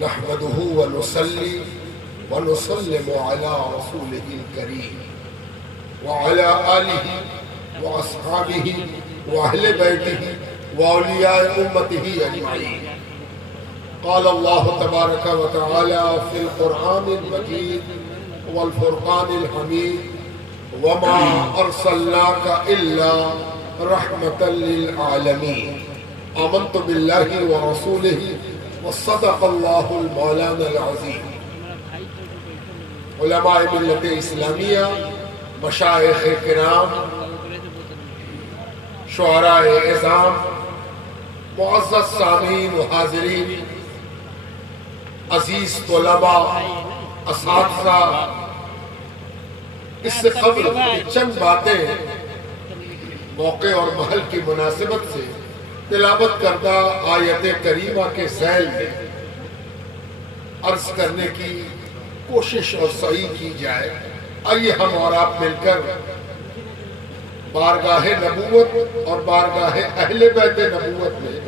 نحمده ونصلي ونسلم على رسوله الكريم وعلى آله وأصحابه وأهل بيته وأولياء أمته أجمعين. قال الله تبارك وتعالى في القرآن المجيد والفرقان الحميد وما أرسلناك إلا رحمة للعالمين. آمنت بالله ورسوله وصدق الله المولانا العظيم. علماء ملت اسلامیہ، مشائخ کرام، شعراء اعظام، معزز سامعین و حاضرین، عزیز طلباء، اساتذہ، اس سے قبل چند باتیں موقع اور محل کی مناسبت سے تلاوت کردہ آیت کریمہ کے ذیل میں عرض کرنے کی کوشش اور سعی کی جائے. آئیے ہم اور آپ مل کر بارگاہ نبوت اور بارگاہ اہل بیت نبوت میں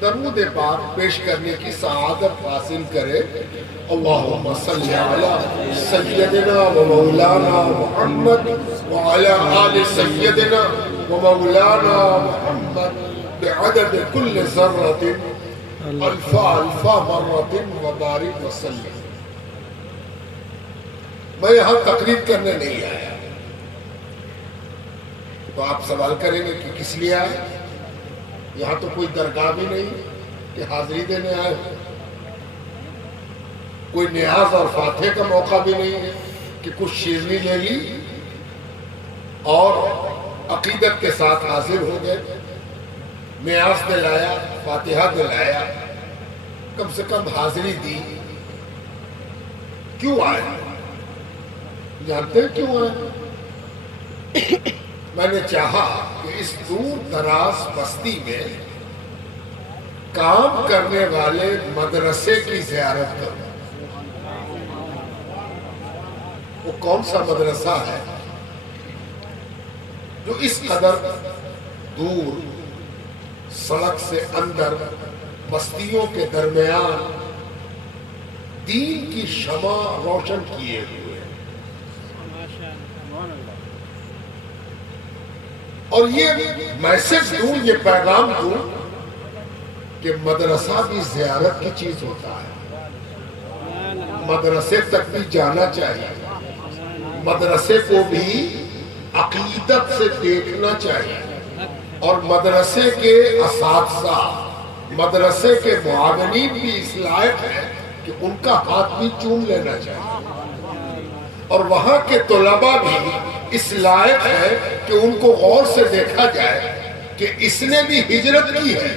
درود پاک پیش کرنے کی سعادت حاصل کرے. اللہم صلی علی سیدنا و مولانا محمد وعلی آل سیدنا و مولانا محمد بعدد کل ذرۃ الفا الفا مرۃ وبارک وسلم. میں یہاں تقریر کرنے نہیں آیا، تو آپ سوال کریں گے کہ کس لیے آئے؟ یہاں تو کوئی درگاہ بھی نہیں کہ حاضری دینے آئے ہو، کوئی نیاز اور فاتحے کا موقع بھی نہیں ہے کہ کچھ شیرنی لے لی اور عقیدت کے ساتھ حاضر ہو گئے، نیاز دلایا، فاتحہ دلایا، کم سے کم حاضری دی. کیوں آئے؟ جانتے ہیں کیوں آئے؟ میں نے چاہا کہ اس دور دراز بستی میں کام کرنے والے مدرسے کی زیارت کروں. وہ کون سا مدرسہ ہے جو اس قدر دور سڑک سے اندر بستیوں کے درمیان دین کی شمع روشن کیے ہوئے، اور یہ میسج دوں، یہ پیغام دوں کہ مدرسہ بھی زیارت کی چیز ہوتا ہے. مدرسے تک بھی جانا چاہیے، مدرسے کو بھی عقیدت سے دیکھنا چاہیے، اور مدرسے کے اساتذہ، مدرسے کے معاونین بھی اس لائق ہیں کہ ان کا ہاتھ بھی چوم لینا چاہیے، اور وہاں کے طلباء بھی اس لائق ہے کہ ان کو غور سے دیکھا جائے کہ اس نے بھی ہجرت کی ہے،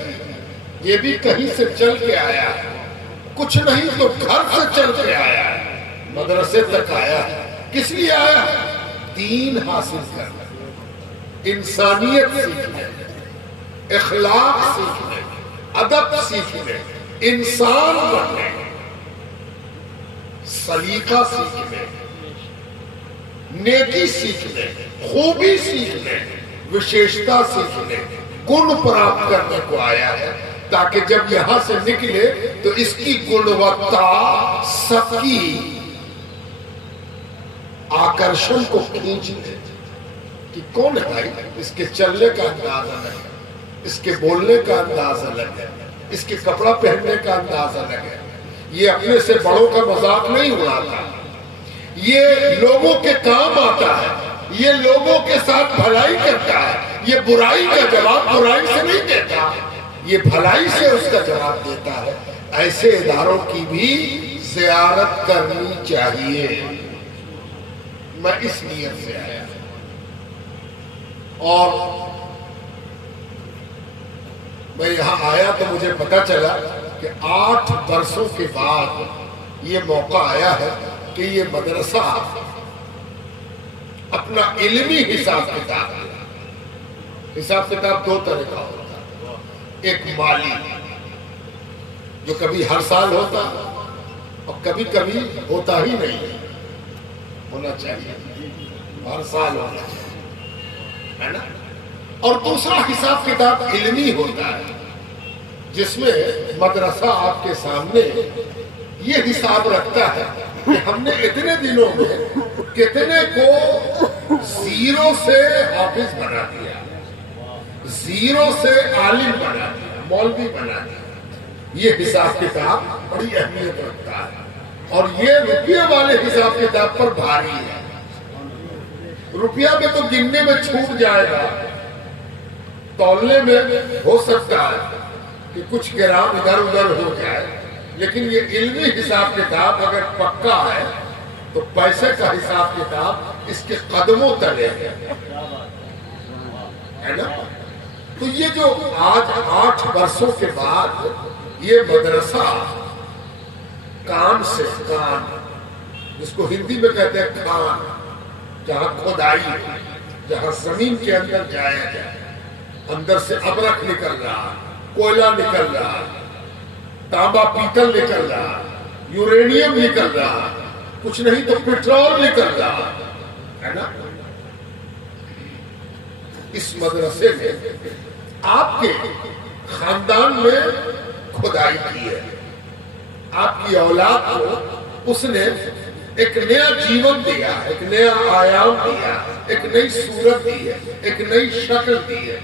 یہ بھی کہیں سے چل کے آیا ہے، کچھ نہیں تو گھر سے چل کے آیا ہے، مدرسے تک آیا ہے. کس لیے آیا ہے؟ دین حاصل کرنا، انسانیت سیکھنے، اخلاق سیکھنے، ادب سیکھنے، انسان بننے، سلیقہ سیکھنے، نیکی سیکھنے، خوبی سیکھنے، وشیشتا سیکھنے، گن پراپت کرنے کو آیا ہے، تاکہ جب یہاں سے نکلے تو اس کی گنوتا سب کی آکرشن کو کھینچ لے کہ کون ہے بھائی. اس کے چلنے کا انداز الگ ہے، اس کے بولنے کا انداز الگ ہے، اس کے کپڑا پہننے کا انداز الگ ہے. یہ اپنے سے بڑوں کا مذاق نہیں اڑاتا، یہ لوگوں کے کام آتا ہے، یہ لوگوں کے ساتھ بھلائی کرتا ہے. یہ برائی کا جواب برائی سے نہیں دیتا، یہ بھلائی سے اس کا جواب دیتا ہے. ایسے اداروں کی بھی زیارت کرنی چاہیے. میں اس نیت سے آیا، اور میں یہاں آیا تو مجھے پتا چلا کہ 8 برسوں کے بعد یہ موقع آیا ہے کہ یہ مدرسہ اپنا علمی حساب کتاب ہے. حساب کتاب 2 طرح کا ہوتا ہے. ایک مالی، جو کبھی ہر سال ہوتا اور کبھی کبھی ہوتا ہی نہیں، ہونا چاہیے، ہر سال ہونا چاہیے، ہے نا. اور دوسرا حساب کتاب علمی ہوتا ہے، جس میں مدرسہ آپ کے سامنے یہ حساب رکھتا ہے کہ ہم نے اتنے دنوں میں کتنے کو زیرو سے حافظ بنا دیا، زیرو سے عالم بنا دیا، مولوی بنا دیا۔ یہ حساب کتاب بڑی اہمیت رکھتا ہے، اور یہ روپیے والے حساب کتاب پر بھاری ہے۔ روپیہ میں تو گننے میں چھوٹ جائے گا، تولنے میں ہو سکتا ہے کہ کچھ گرام ادھر ادھر ہو جائے، لیکن یہ علمی حساب کتاب اگر پکا ہے تو پیسے کا حساب کتاب اس کے قدموں تلے ہے نا۔ تو یہ جو آج 8 برسوں کے بعد یہ مدرسہ کان سے کان، جس کو ہندی میں کہتے ہیں کھان، جہاں کھدائی، جہاں زمین کے اندر جایا جائے، اندر سے ابرک نکل رہا، کوئلہ نکل رہا، تانبا پیتل نکل رہا، یورینیم نکل رہا، کچھ نہیں تو پیٹرول نکل رہا ہے نا۔ اس مدرسے میں آپ کے خاندان میں کھدائی کی ہے، آپ کی اولاد کو اس نے ایک نیا جیون دیا، ایک نیا آیام دیا، ایک نئی صورت دی ہے، ایک نئی شکل دی ہے۔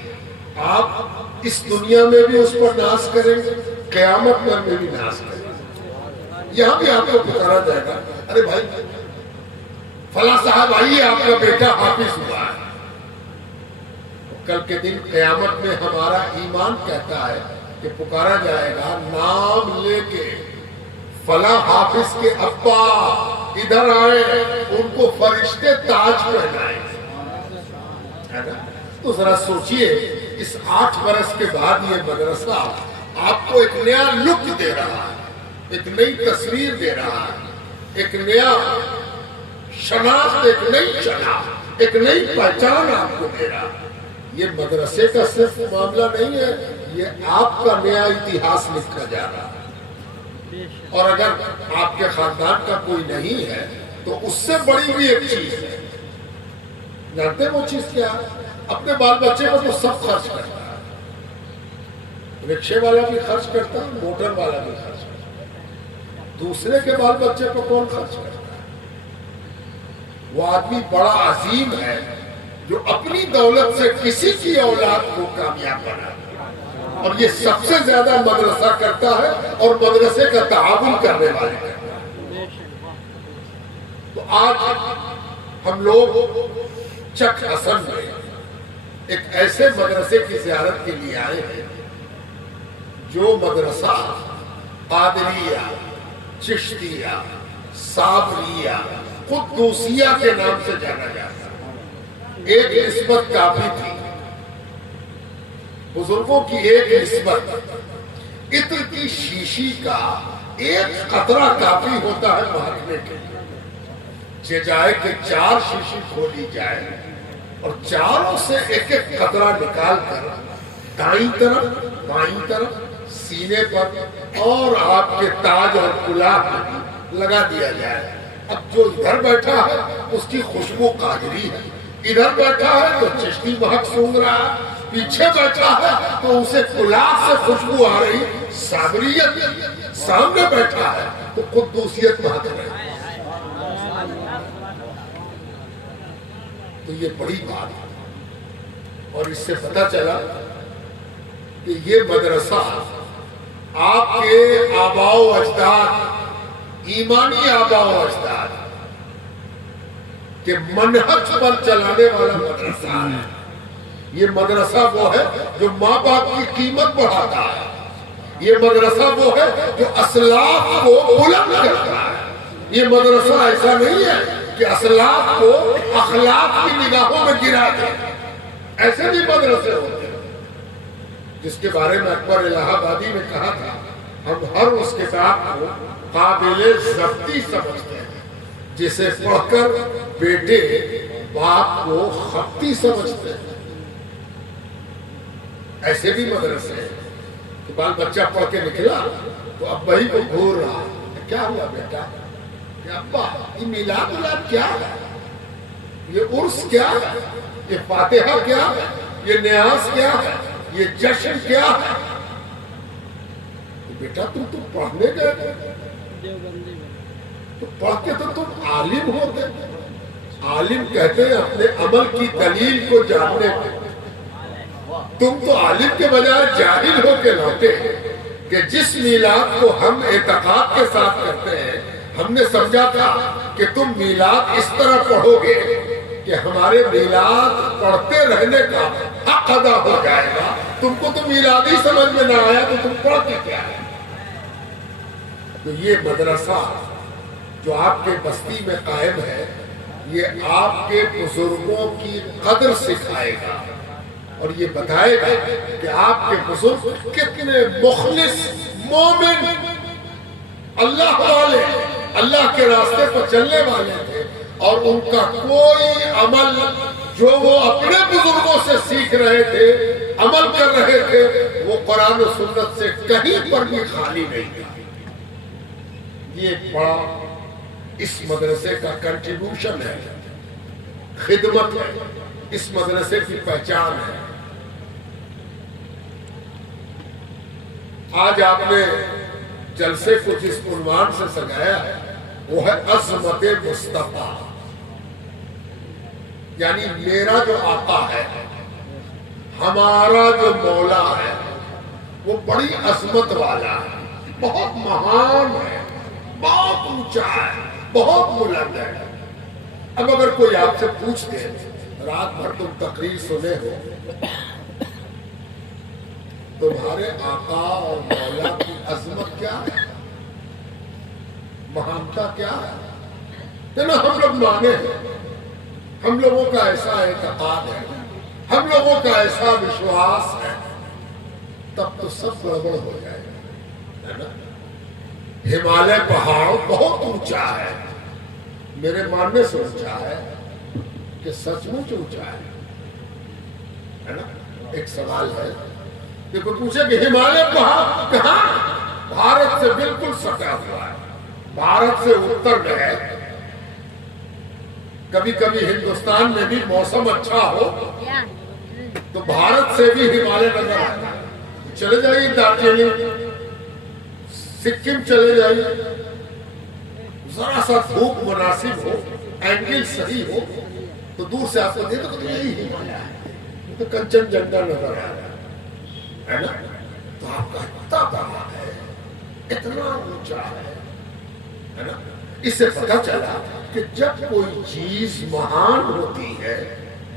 آپ اس دنیا میں بھی اس پر ناز کریں گے، قیامت میں بھی ناز کریں گے۔ یہاں بھی آپ کو پکارا جائے گا، ارے بھائی فلاں صاحب آئیے، آپ کا بیٹا حافظ ہوا ہے۔ کل کے دن قیامت میں ہمارا ایمان کہتا ہے کہ پکارا جائے گا نام لے کے، فلاں حافظ کے ابا ادھر آئے، ان کو فرشتے تاج پہنائے ہے نا۔ تو ذرا سوچئے، اس 8 برس کے بعد یہ مدرسہ آپ کو ایک نیا لک دے رہا ہے، ایک نئی تصویر دے رہا ہے، ایک نیا شناخت، ایک نئی شناخت، ایک نئی پہچان آپ کو دے رہا ہے۔ یہ مدرسے کا صرف معاملہ نہیں ہے، یہ آپ کا نیا اتہاس لکھا جا رہا ہے۔ اور اگر آپ کے خاندان کا کوئی نہیں ہے تو اس سے بڑی بھی ایک چیز ہے، جانتے ہیں وہ چیز کیا ہے؟ اپنے بال بچے کو تو سب خرچ کرتا ہے، رکشے والا بھی خرچ کرتا ہے، موٹر والا بھی خرچ کرتا ہے، دوسرے کے بال بچے کو کون خرچ کرتا ہے؟ وہ آدمی بڑا عظیم ہے جو اپنی دولت سے کسی کی اولاد کو کامیاب بناتا ہے، اور یہ سب سے زیادہ مدرسہ کرتا ہے اور مدرسے کا تعاون کرنے والے کرتا ہے۔ تو آج ہم لوگ چک حسن میں ایک ایسے مدرسے کی زیارت کے لیے آئے ہیں جو مدرسہ قادریہ، چشتیہ، صابریہ، قدوسیہ کے نام سے جانا جاتا ہے۔ ایک نسبت کافی تھی، بزرگوں کی ایک نسبت، عطر کی شیشی کا ایک قطرہ کافی ہوتا ہے مہکنے کے لیے۔ جائے کہ 4 شیشی کھولی جائے اور چاروں سے ایک ایک قطرہ نکال کر دائیں طرف بائیں طرف سینے پر اور آپ کے تاج اور کلاه پر لگا دیا جائے۔ اب جو ادھر بیٹھا ہے اس کی خوشبو قادری ہے، ادھر بیٹھا ہے تو چشتی مہک سونگ رہا ہے، پیچھے بیٹھا ہے تو اسے کلاه سے خوشبو آ رہی صابریت، سامنے بیٹھا ہے تو قدوسیت مہک رہی۔ تو یہ بڑی بات ہے، اور اس سے پتہ چلا کہ یہ مدرسہ آپ کے آباء و اجداد، ایمانی آباء و اجداد کے منہج پر چلانے والا مدرسہ ہے۔ یہ مدرسہ وہ ہے جو ماں باپ کی قیمت بڑھاتا ہے، یہ مدرسہ وہ ہے جو اسلاف کو بلند کرتا ہے۔ یہ مدرسہ ایسا نہیں ہے کہ اسلاف کو اخلاق کی نگاہوں میں گرا دے، ایسے بھی مدرسے ہوتے ہیں جس کے بارے میں اکبر الہ آبادی نے کہا تھا، ہم ہر اس کتاب کو قابل ضبطی سمجھتے ہیں جسے پڑھ کر بیٹے باپ کو خطی سمجھتے ہیں۔ ایسے بھی مدرسے ہیں کہ بال بچہ پڑھ کے نکلا تو ابا ہی کو گھور رہا، کیا ہوا بیٹا؟ کہ ابا یہ میلاد کیا ہے، یہ عرس کیا ہے، یہ فاتحہ کیا ہے، یہ نیاز کیا ہے، یہ جشن کیا ہے؟ بیٹا تم تو پڑھنے گئے، تو پڑھتے تو تم عالم ہوتے. عالم کہتے ہیں اپنے عمل کی دلیل کو جاننے کو. تم تو عالم کے بجائے جاہل ہو کے لوٹے کہ جس میلاد کو ہم اعتقاد کے ساتھ کرتے ہیں ہم نے سمجھا تھا کہ تم میلاد اس طرح پڑھو گے کہ ہمارے میلاد پڑھتے رہنے کا حق ادا ہو جائے گا. تم کو تو میلاد ہی سمجھ میں نہ آیا تو تم پڑھ کے کیا ہے. تو یہ مدرسہ جو آپ کے بستی میں قائم ہے یہ آپ کے بزرگوں کی قدر سکھائے گا اور یہ بتائے گا کہ آپ کے بزرگ کتنے مخلص مومن اللہ والے اللہ کے راستے پر چلنے والے تھے اور ان کا کوئی عمل جو وہ اپنے بزرگوں سے سیکھ رہے تھے عمل کر رہے تھے وہ قرآن و سنت سے کہیں پر بھی خالی نہیں تھا. یہ بڑا اس مدرسے کا کنٹریبیوشن ہے, خدمت ہے, اس مدرسے کی پہچان ہے. آج آپ نے جلسے کو جس عنوان سے سجایا ہے وہ ہے عظمت مصطفیٰ, یعنی میرا جو آقا ہے ہمارا جو مولا ہے وہ بڑی عظمت والا ہے, بہت مہان ہے, بہت اونچا ہے, بہت بلند ہے. اب اگر کوئی آپ سے پوچھ دے رات بھر تم تقریر سنے ہو تمہارے آقا اور مولا کی عظمت کیا ہے, مہانتا کیا ہے نا, ہم لوگ مانے ہیں, ہم لوگوں کا ایسا اعتقاد ہے, ہم لوگوں کا ایسا وشواس ہے, تب تو سب گڑبڑ ہو جائے گا. ہمالیہ پہاڑ بہت اونچا ہے, میرے ماننے سے اونچا ہے کہ سچ مچ اونچا ہے نا. ایک سوال ہے کہ کوئی پوچھے کہ ہمالیہ پہاڑ کہاں, بھارت سے بالکل سٹا ہوا ہے, بھارت سے اتر میں ہے. کبھی کبھی ہندوستان میں بھی موسم اچھا ہو تو بھارت سے بھی ہمالیہ نظر آتا ہے. چلے جائیے دارجلنگ, سکم چلے جائیے, ذرا سا دھوپ مناسب ہو, اینگل صحیح ہو تو دور سے آپ کو دیکھو تو یہی ہمالیہ ہے, تو کنچن جنگا نظر آ رہا ہے نا. تو آپ کا اتنا بڑا ہے, اتنا اونچا ہے نا. اس سے پتہ چلا کہ جب کوئی چیز مہان ہوتی ہے,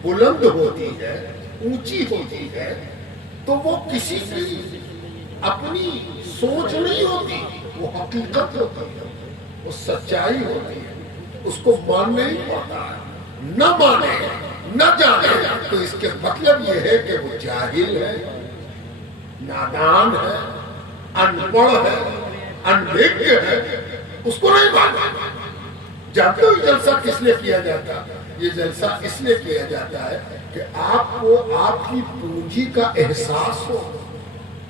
بلند ہوتی ہے, اونچی ہوتی ہے تو وہ کسی کی اپنی سوچ نہیں ہوتی, وہ حقیقت ہوتی ہے, وہ سچائی ہوتی ہے. اس کو ماننا ہی پڑتا ہے. نہ مانے نہ جانے تو اس کے مطلب یہ ہے کہ وہ جاہل ہے, نادان ہے, ان پڑھ ہے, انبھیگیہ ہے, اس کو نہیں ماننا. جانتے ہو جلسہ کس لیے کیا جاتا ہے؟ یہ جلسہ اس لیے کیا جاتا ہے کہ آپ کو آپ کی پونجی کا احساس ہو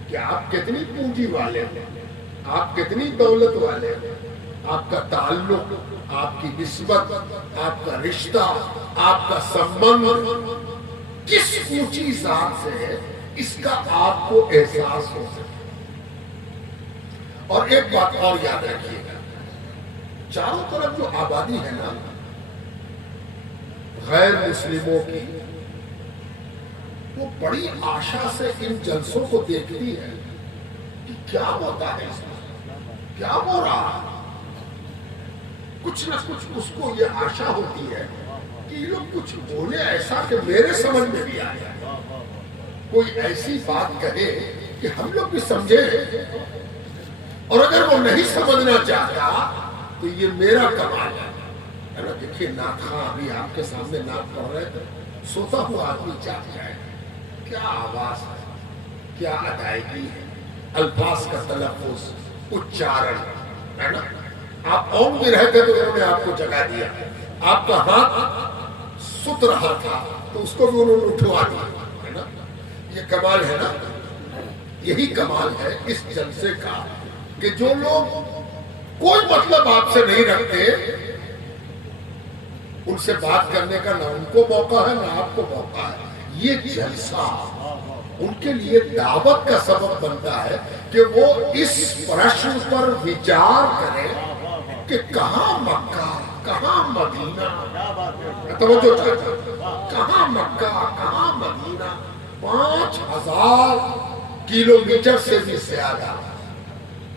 کہ آپ کتنی پونجی والے ہیں, آپ کتنی دولت والے ہیں, آپ کا تعلق, آپ کی نسبت, آپ کا رشتہ, آپ کا سمبند کس اونچی ذات سے ہے, اس کا آپ کو احساس ہو سکے. اور ایک بات اور یاد رکھیے گا, چاروں طرف جو آبادی ہے نا غیر مسلموں کی, وہ بڑی آشا سے ان جلسوں کو دیکھتی ہے کہ کیا ہوتا ہے اس میں, کیا ہو رہا ہے. کچھ نہ کچھ اس کو یہ آشا ہوتی ہے کہ یہ لوگ کچھ بولے ایسا کہ میرے سمجھ میں بھی آیا, کوئی ایسی بات کہے کہ ہم لوگ بھی سمجھے, اور اگر وہ نہیں سمجھنا چاہتا تو یہ میرا کمال ہے. دیکھیے نعت خواں ابھی آپ کے سامنے نعت پڑھ رہے تھے, سوتا ہوا آدمی جاگ جائے, کیا آواز ہے, کیا ادائیگی ہے, الفاظ کا تلفظ, اچارن ہے نا. آپ اونگ بھی رہے تھے تو انہوں نے آپ کو جگا دیا, آپ کا ہاتھ سوت رہا تھا تو اس کو بھی انہوں نے اٹھوا دیا ہے نا. یہ کمال ہے نا, یہی کمال ہے اس جلسے کا کہ جو لوگ کوئی مطلب آپ سے نہیں رکھتے ان سے بات کرنے کا نہ ان کو موقع ہے نہ آپ کو موقع ہے. یہ جلسہ ان کے لیے دعوت کا سبب بنتا ہے کہ وہ اس پرشن پر وچار کریں کہ کہاں مکہ کہاں مدینہ، توجہ چاہتا، کہاں مکہ کہاں مدینہ، 5000 کلومیٹر سے بھی زیادہ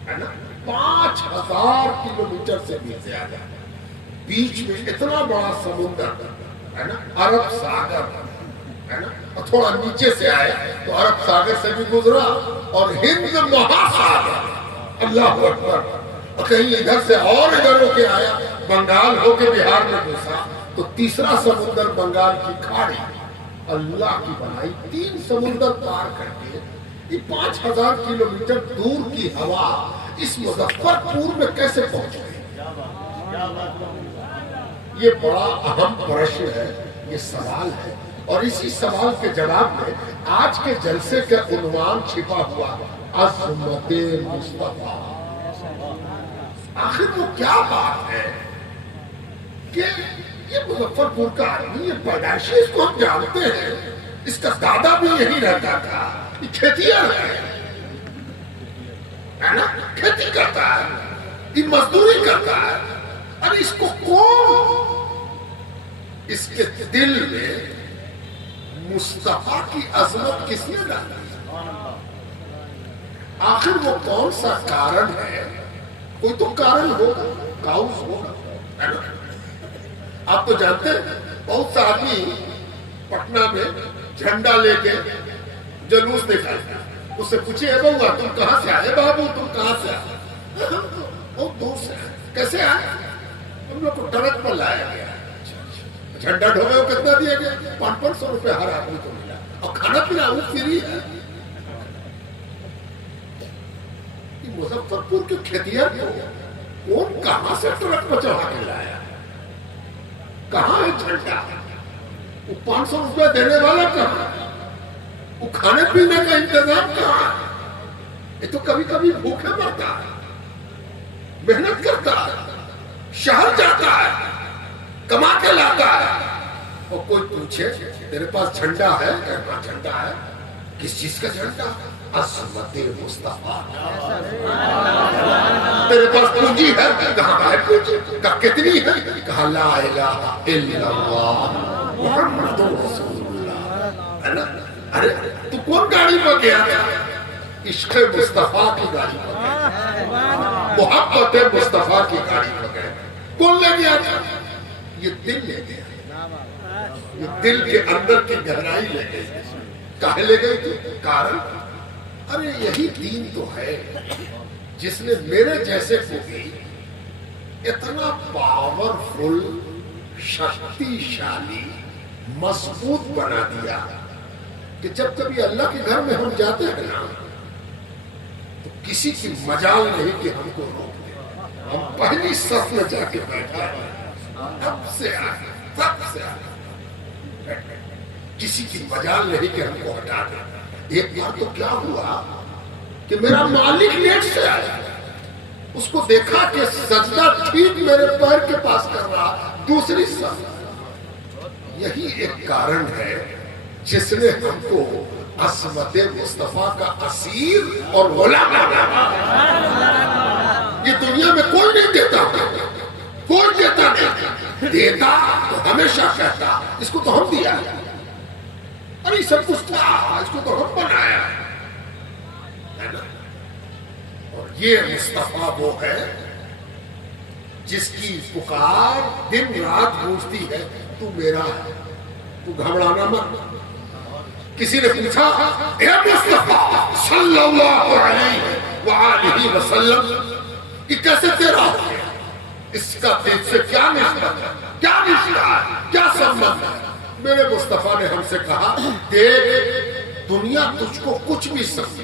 ہے نا، 5000 کلومیٹر سے بھی زیادہ، بیچ میں اتنا بڑا سمندر ہے نا، عرب ساگر ہے نا، اور تھوڑا نیچے سے آئے تو عرب ساگر سے بھی گزرا اور ہند مہاساگر، اللہ اکبر، اور کہیں ادھر سے اور ادھر ہو کے آیا، بنگال ہو کے بہار میں گھسا تو تیسرا سمندر بنگال کی کھاڑی، اللہ کی بنائی 3 سمندر پار کر کے یہ 5000 کلومیٹر دور کی ہوا اس مظفر پور میں کیسے پہنچ گئی؟ یہ بڑا اہم پرشن ہے، یہ سوال ہے، اور اسی سوال کے جواب میں آج کے جلسے کا عنوان چھپا ہوا عظمت مصطفیٰ۔ آخر وہ کیا بات ہے کہ یہ مظفر پور کا آدمی، یہ پیدائشی، اس کو ہم جانتے ہیں، اس کا دادا بھی یہی رہتا تھا، یہ کھیتیار ہے نا، کھیتی کرتا ہے، یہ مزدوری کرتا ہے، اور اس کو کون اس کے دل میں مصطفیٰ کی عظمت کس نے ڈالی؟ آخر وہ کون سا کارن ہے؟ کوئی تو کارن ہوگا، کاؤز ہوگا، ہے نا؟ آپ تو جانتے ہیں بہت سے آدمی پٹنہ میں جھنڈا لے کے جلوس نکالتے ہیں، اس سے پوچھے اے بابا تم کہاں سے آئے؟ بابو تم کہاں سے آئے؟ ہم تو بہت دور سے آئے۔ کیسے آئے؟ ہم لوگ کو ٹرک پر لایا گیا، جھنڈا ڈھوئے ہو کتنا دیا گیا؟ 500 روپے ہر آدمی کو ملا، اور کھانا پینا وہ فری ہے۔ مظفر پور کے کھیتیار کو کون کہاں سے ٹرک پر چڑھا کے لایا؟ کہاں ہے جھنڈا؟ وہ 500 روپے دینے والا کہاں؟ وہ کھانے پینے کا انتظام کہاں؟ یہ تو کبھی کبھی بھوکے مرتا ہے، محنت کرتا ہے، شہر جاتا ہے، کما کے لاتا ہے، اور کوئی پوچھے تیرے پاس جھنڈا ہے؟ کہنا جھنڈا ہے، کس چیز کا جھنڈا؟ عظمت مصطفیٰ۔ تیرے پاس پونجی ہے؟ کہاں ہے پونجی؟ کہا کتنی ہے؟ کہا لا الہ الا اللہ محمد رسول اللہ، ہے نا؟ ارے تو کون گاڑی پر گیا تھا؟ عشق مصطفیٰ کی گاڑی پر گئے، محبت مصطفیٰ کی گاڑی پر گئے۔ کون لے گیا تھا؟ یہ دل لے گیا، یہ دل کے اندر کی گہرائی لے گئی۔ کہاں لے گئی تھی؟ کارن، ارے یہی دین تو ہے جس نے میرے جیسے کو بھی اتنا پاورفل، شکتی شالی، مضبوط بنا دیا کہ جب کبھی اللہ کے گھر میں ہم جاتے ہیں نا تو کسی کی مجال نہیں کہ ہم کو روک دے، ہم پہلی صف میں جا کے بیٹھ جائیں، تب سے آگے کسی کی مجال نہیں کہ ہم کو ہٹا دے۔ ایک بار تو کیا ہوا کہ میرا مالک لیٹ سے آیا، اس کو دیکھا کہ سجدہ ٹھیک میرے پیر کے پاس کر رہا، دوسری صف۔ یہی ایک کارن ہے جس نے ہم کو عظمت مصطفیٰ کا اسیر اور غلام بنایا۔ یہ دنیا میں کوئی نہیں دیتا، کوئی دیتا نہیں، دیتا تو ہمیشہ کہتا اس کو تو ہم دیا ہے، ارے سب کچھ تھا، اس کو تو ہم بنایا ہے نا؟ اور یہ مصطفیٰ وہ ہے جس کی پکار دن رات گونجتی ہے تو میرا ہے، تو گھبرانا مت۔ کسی نے پوچھا اے مصطفیٰ صلی اللہ علیہ وآلہ وسلم یہ کیسے تیرا ہو گیا؟ اس کا تیج سے کیا نسبت ہے، کیا رشتہ ہے، کیا سمبند ہے؟ میرے مصطفیٰ نے ہم سے کہا دیکھ دنیا تجھ کو کچھ بھی سمجھے،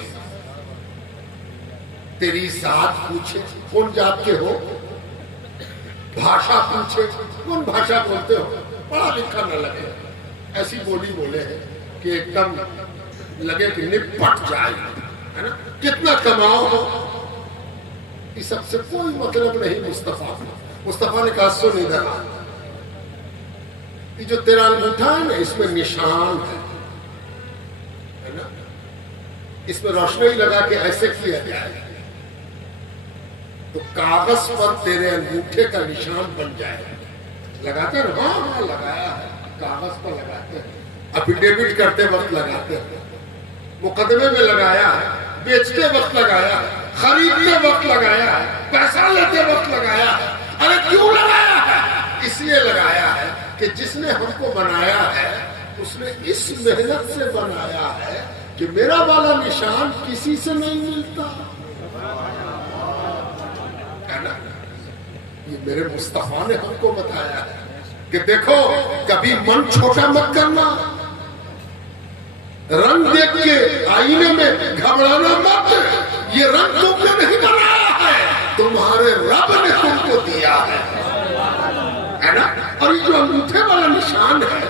تیری ذات پوچھے کون ذات کے ہو، بھاشا پوچھے کون بھاشا بولتے ہو، پڑھا لکھا نہ لگے، ایسی بولی بولے ہیں کہ ایک دم لگے کہ نپٹ جائے، ہے نا؟ کتنا کماؤ ہو، اس سب سے کوئی مطلب نہیں مصطفیٰ۔ مصطفیٰ نے کہا سن ادھر، یہ جو تیرا انگوٹھا ہے نا اس میں نشان ہے نا، اس میں روشنی لگا کے ایسے کیا جائے، تو کاغذ پر تیرے انگوٹھے کا نشان بن جائے. لگاتے ہیں؟ ہاں لگایا ہے, کاغذ پر لگاتے ہیں, افیڈیوٹ کرتے وقت لگاتے ہیں, مقدمے میں لگایا ہے, بیچتے وقت لگایا ہے, خریدتے وقت لگایا ہے, پیسہ لیتے وقت لگایا ہے. ارے کیوں لگایا ہے؟ اس لیے لگایا ہے کہ جس نے ہم کو بنایا ہے اس نے اس محنت سے بنایا ہے کہ میرا والا نشان کسی سے نہیں ملتا ہے نا. یہ میرے مصطفیٰ نے ہم کو بتایا ہے کہ دیکھو کبھی من چھوٹا مت کرنا, رنگ دیکھ کے آئینے میں گھبرانا مت. یہ رنگ تم نے نہیں بنایا ہے, تمہارے رب نے تم کو دیا ہے نا. اور یہ جو انگوٹھے والا نشان ہے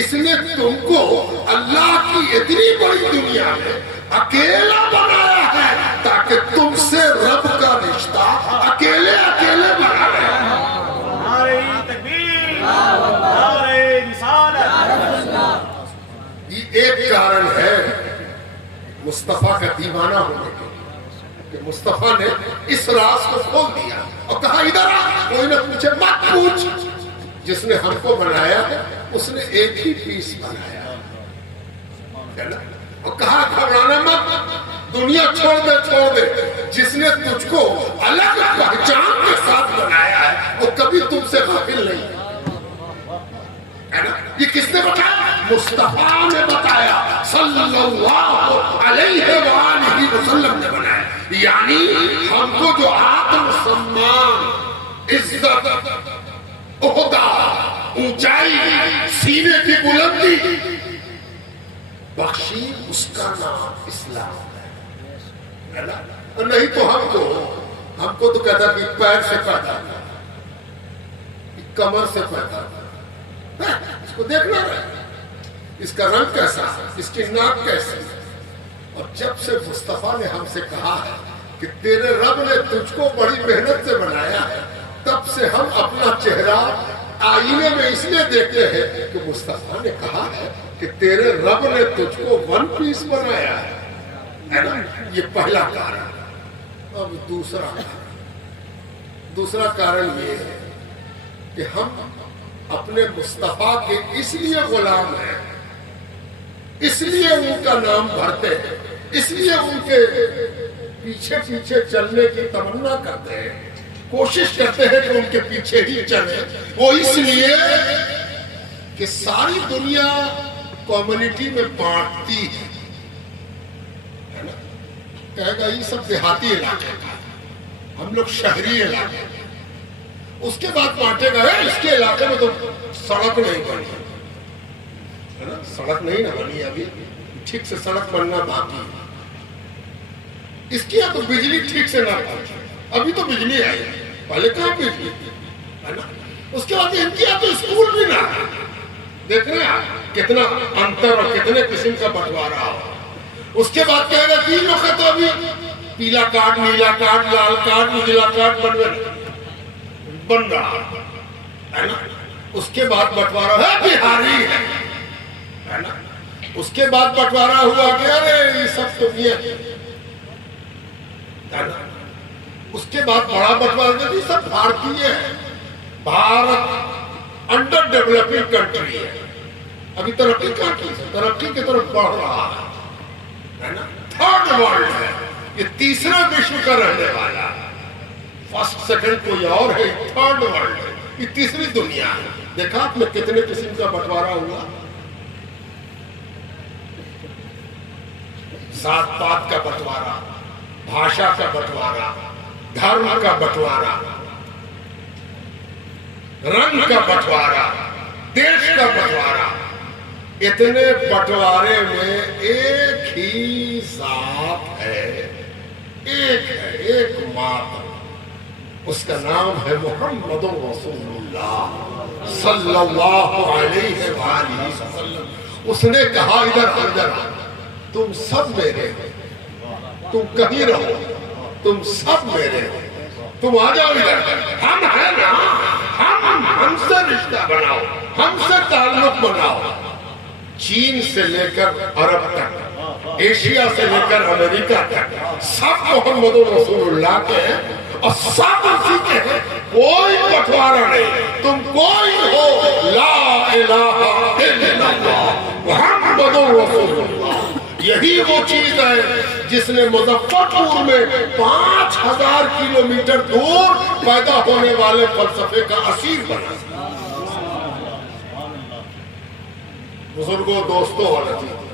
اس نے تم کو اللہ کی اتنی بڑی دنیا میں اکیلا بنایا ہے تاکہ تم سے رب کا رشتہ اکیلے اکیلے بنا رہے. یہ ایک کارن ہے مصطفیٰ کا دیوانہ ہونے کے کہ مصطفیٰ نے اس راز کو کھول دیا اور کہا ادھر آ, کوئی نہ پوچھے مت پوچھ. جس نے ہم کو بنایا ہے اس نے ایک ہی پیس بنایا ہے اور کہا گھبرانا مت, دنیا چھوڑ دے. جس نے تجھ کو الگ پہچان کے ساتھ بنایا ہے وہ کبھی تم سے غافل نہیں ہے نا. یہ کس نے بتایا؟ مصطفیٰ نے بتایا صلی اللہ علیہ وآلہ وسلم نے بنایا. یعنی ہم کو جو آتم سمان, عزت, عہدہ, اونچائی, سینے کی بلندی بخشی, اس کا نام اسلام ہے نا. نہیں تو ہم کو تو کہتا کہ پیر سے پیدا تھا, کمر سے پیدا تھا, اس کو دیکھنا رہے اس کا رنگ کیسا ہے, اس کی ناک کیسی ہے. اور جب سے مصطفیٰ نے ہم سے کہا ہے کہ تیرے رب نے تجھ کو بڑی محنت سے بنایا ہے, تب سے ہم اپنا چہرہ آئینے میں اس لیے دیکھتے ہیں کہ مصطفیٰ نے کہا ہے کہ تیرے رب نے تجھ کو ون پیس بنایا ہے نا. یہ پہلا کارن. اب دوسرا کارن یہ ہے کہ ہم اپنے مصطفیٰ کے اس لیے غلام ہیں, اس لیے ان کا نام بھرتے ہیں, اس لیے ان کے پیچھے پیچھے چلنے کی تمنا کرتے ہیں, کوشش کرتے ہیں کہ ان کے پیچھے ہی چلیں. وہ اس لیے کہ ساری دنیا کمیونٹی میں بانٹتی ہے نا. کہے گا یہ سب دیہاتی علاقے کا, ہم لوگ شہری علاقے. اس کے بعد بانٹے گا اس کے علاقے میں تو سڑک نہیں بنی ہے نا. سڑک نہیں نہ بنی, ابھی ٹھیک سے سڑک بننا باقی ہے. اس کی یہاں تو بجلی ٹھیک سے نہ پہنچی, ابھی تو بجلی آئی, پہلے کہاں بجلی ہے نا. اس کے بعد ان کی یہاں تو اسکول بھی نہ. دیکھ رہے ہیں کتنا انتر اور کتنے قسم کا بٹوارا ہو. اس کے بعد کہے گا تین لوگ تو ابھی پیلا کارڈ, نیلا کارڈ, لال کارڈ, اجلا کارڈ بن رہا ہے نا. اس کے بعد بٹوارا ہے بہاری ہے نا. اس کے بعد بٹوارا ہوا کہ ارے یہ سب تو یہ ہے نا. اس کے بعد بڑا بٹوارا یہ سب بھارتی ہے. بھارت انڈر ڈیولپنگ کنٹری ہے, ابھی ترقی کہاں کی, ترقی کی طرف بڑھ رہا ہے نا. تھرڈ ورلڈ ہے, یہ تیسرا وشو کا رہنے والا ہے. فرسٹ سیکنڈ کوئی اور ہے, تھرڈ ورلڈ ہے, یہ تیسری دنیا ہے. دیکھا آپ میں کتنے قسم کا بٹوارا ہوا. ذات پات کا بٹوارا, بھاشا کا بٹوارا, دھرم کا بٹوارا, رنگ کا بٹوارا, دیش کا بٹوارا. اتنے بٹوارے میں ایک ہی ذات ہے, ایک ہے, ایک ماتر. اس کا نام ہے محمد رسول اللہ صلی اللہ علیہ وآلہ وسلم. اس نے کہا ادھر تم سب میرے ہو, تم کہیں رہو, تم سب میرے ہو, تم آ جاؤ ادھر, ہم ہیں نا, ہم سے رشتہ بناؤ, ہم سے تعلق بناؤ. چین سے لے کر عرب تک, ایشیا سے لے کر امریکہ تک, سب محمد رسول اللہ کے ہیں. اور سب اسی کے ہیں، کوئی بٹوارا نہیں، تم کوئی ہو، لا الہ الا اللہ محمد رسول اللہ۔ یہی وہ چیز ہے جس نے مظفر پور میں 5000 کلومیٹر دور پیدا ہونے والے فلسفے کا اسیر بنا۔ بزرگوں، دوستوں اور عزیزوں،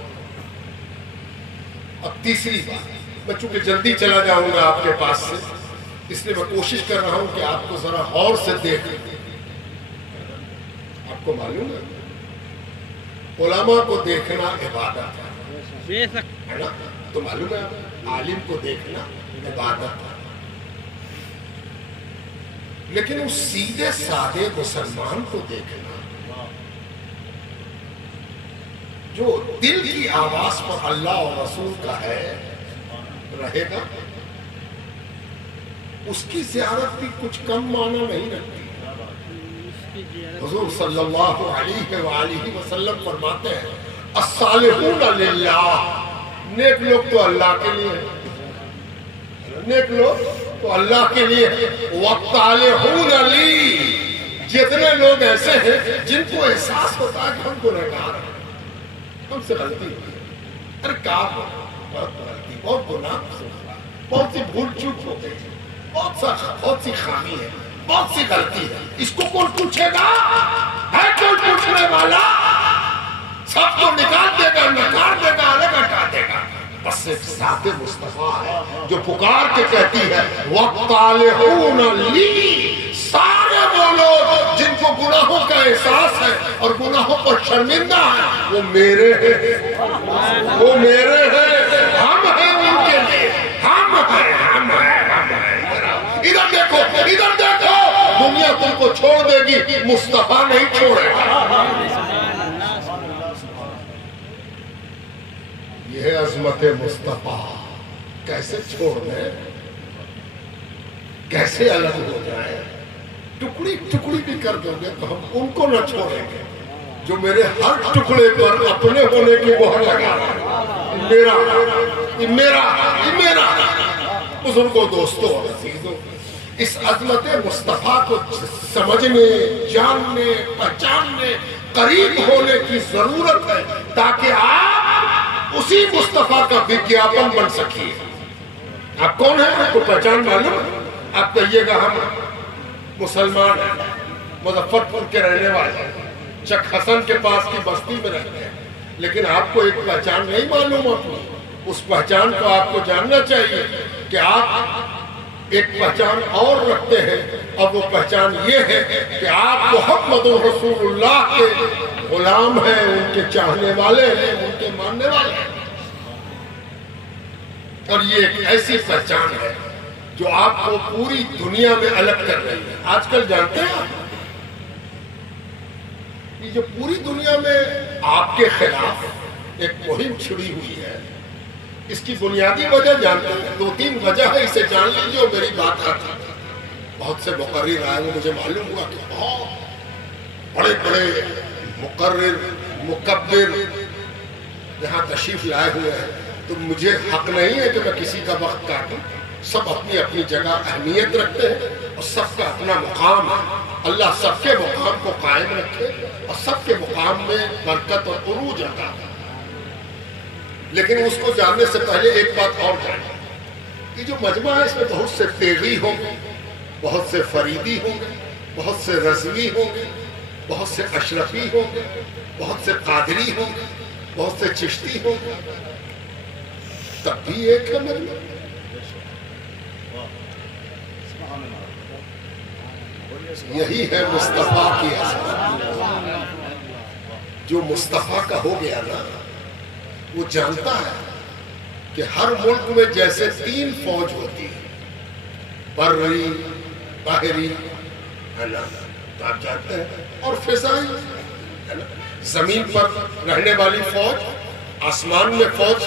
اب تیسری بات، میں چونکہ جلدی چلا جاؤں گا آپ کے پاس سے، اس لیے میں کوشش کر رہا ہوں کہ آپ کو ذرا غور سے دیکھیں۔ آپ کو معلوم ہے علماء کو دیکھنا عبادت ہے نا؟ تو معلوم ہے عالم کو دیکھنا عبادت ہے، لیکن اس سیدھے سادے مسلمان کو دیکھنا جو دل کی آواز پر اللہ اور رسول کا ہے رہے گا، اس کی زیارت بھی کچھ کم معنی نہیں رکھتی۔ حضور صلی اللہ علیہ وآلہ وسلم فرماتے ہیں الصالحون للہ، نیک لوگ تو اللہ کے لیے ہیں، نیک لوگ تو اللہ کے لیے ہیں، والطالحون لی، جتنے لوگ ایسے ہیں جن کو احساس ہوتا ہے کہ ہم گنہگار ہیں، ہم سے غلطی ہوئی ہے، ارے کیا بہت غلطی، بہت گناہ، بہت سی بھول چوک ہو گئی، بہت سی خامی ہے، بہت سی غلطی ہے، اس کو کون پوچھے گا؟ ہے کوئی پوچھنے والا؟ سب کو نکال دے گا، نکار دے گا، الگ ہٹا دے گا۔ بس ایک ذات مصطفیٰ ہے جو پکار کے کہتی ہے وَالطَّالِحُونَ لِي، سارے وہ لوگ جن کو گناہوں کا احساس ہے اور گناہوں پر شرمندہ ہے، وہ میرے ہیں، وہ میرے ہیں، ہم ہیں ان کے لیے، ہم ہیں، ہم ہیں، ہم ہیں۔ ادھر دیکھو، ادھر دیکھو، دنیا تم کو چھوڑ دے گی، مصطفیٰ نہیں چھوڑے گا۔ یہ ہے عظمت مصطفیٰ، کیسے چھوڑ دیں، کیسے الگ ہو جائیں، ٹکڑی ٹکڑی بھی کر دو گے تو ہم ان کو نہ چھوڑیں گے جو میرے ہر ٹکڑے پر اپنے ہونے کی مہر لگا رہا ہے، میرا، یہ میرا، یہ میرا۔ بزرگوں، دوستوں اور عزیزوں، اس عظمت مصطفیٰ کو سمجھنے، جاننے، پہچاننے، قریب ہونے کی ضرورت ہے تاکہ آپ اسی مصطفیٰ کا وگیاپن بن سکیے۔ آپ کون ہیں؟ آپ کو پہچان معلوم ہے؟ آپ کہیے گا ہم مسلمان ہیں، مظفر پور کے رہنے والے ہیں، چک حسن کے پاس کی بستی میں رہتے ہیں، لیکن آپ کو ایک پہچان نہیں معلوم اپنی، اس پہچان کو آپ کو جاننا چاہیے کہ آپ ایک پہچان اور رکھتے ہیں، اور وہ پہچان یہ ہے کہ آپ محمد رسول اللہ کے غلام ہیں، ان کے چاہنے والے ہیں، ان کے ماننے والے ہیں۔ اور یہ ایک ایسی پہچان ہے جو آپ کو پوری دنیا میں الگ کر رہی ہے۔ آج کل جانتے ہیں آپ یہ جو پوری دنیا میں آپ کے خلاف ایک مہم چھڑی ہوئی ہے، اس کی بنیادی وجہ جانتے ہیں؟ 2-3 وجہ ہے، اسے جان لیجیے اور میری بات آتی ہے۔ بہت سے مقرر آئے، مجھے معلوم ہوا کہ بہت بڑے بڑے مقرر، مکبر یہاں تشریف لائے ہوئے ہیں، تو مجھے حق نہیں ہے کہ میں کسی کا وقت کاٹوں۔ سب اپنی اپنی جگہ اہمیت رکھتے ہیں اور سب کا اپنا مقام ہے۔ اللہ سب کے مقام کو قائم رکھے اور سب کے مقام میں برکت اور عروج عطا کرے۔ لیکن اس کو جاننے سے پہلے ایک بات اور جانیں، یہ جو مجمع ہے اس میں بہت سے تیغی ہوں گے، بہت سے فریدی ہوں گے، بہت سے رضوی ہوں گے، بہت سے اشرفی ہوں گے، بہت سے قادری ہوں گے، بہت سے چشتی ہوں گے، تب بھی ایک ہے مجمع۔ یہی ہے مصطفیٰ کی عظمت۔ جو مصطفیٰ کا ہو گیا نا، وہ جانتا ہے کہ ہر ملک میں جیسے 3 فوج ہوتی ہے، بری، بحری، ہے نا، تو آپ جانتے ہیں، اور فضائی، ہے نا، زمین پر رہنے والی فوج، آسمان میں فوج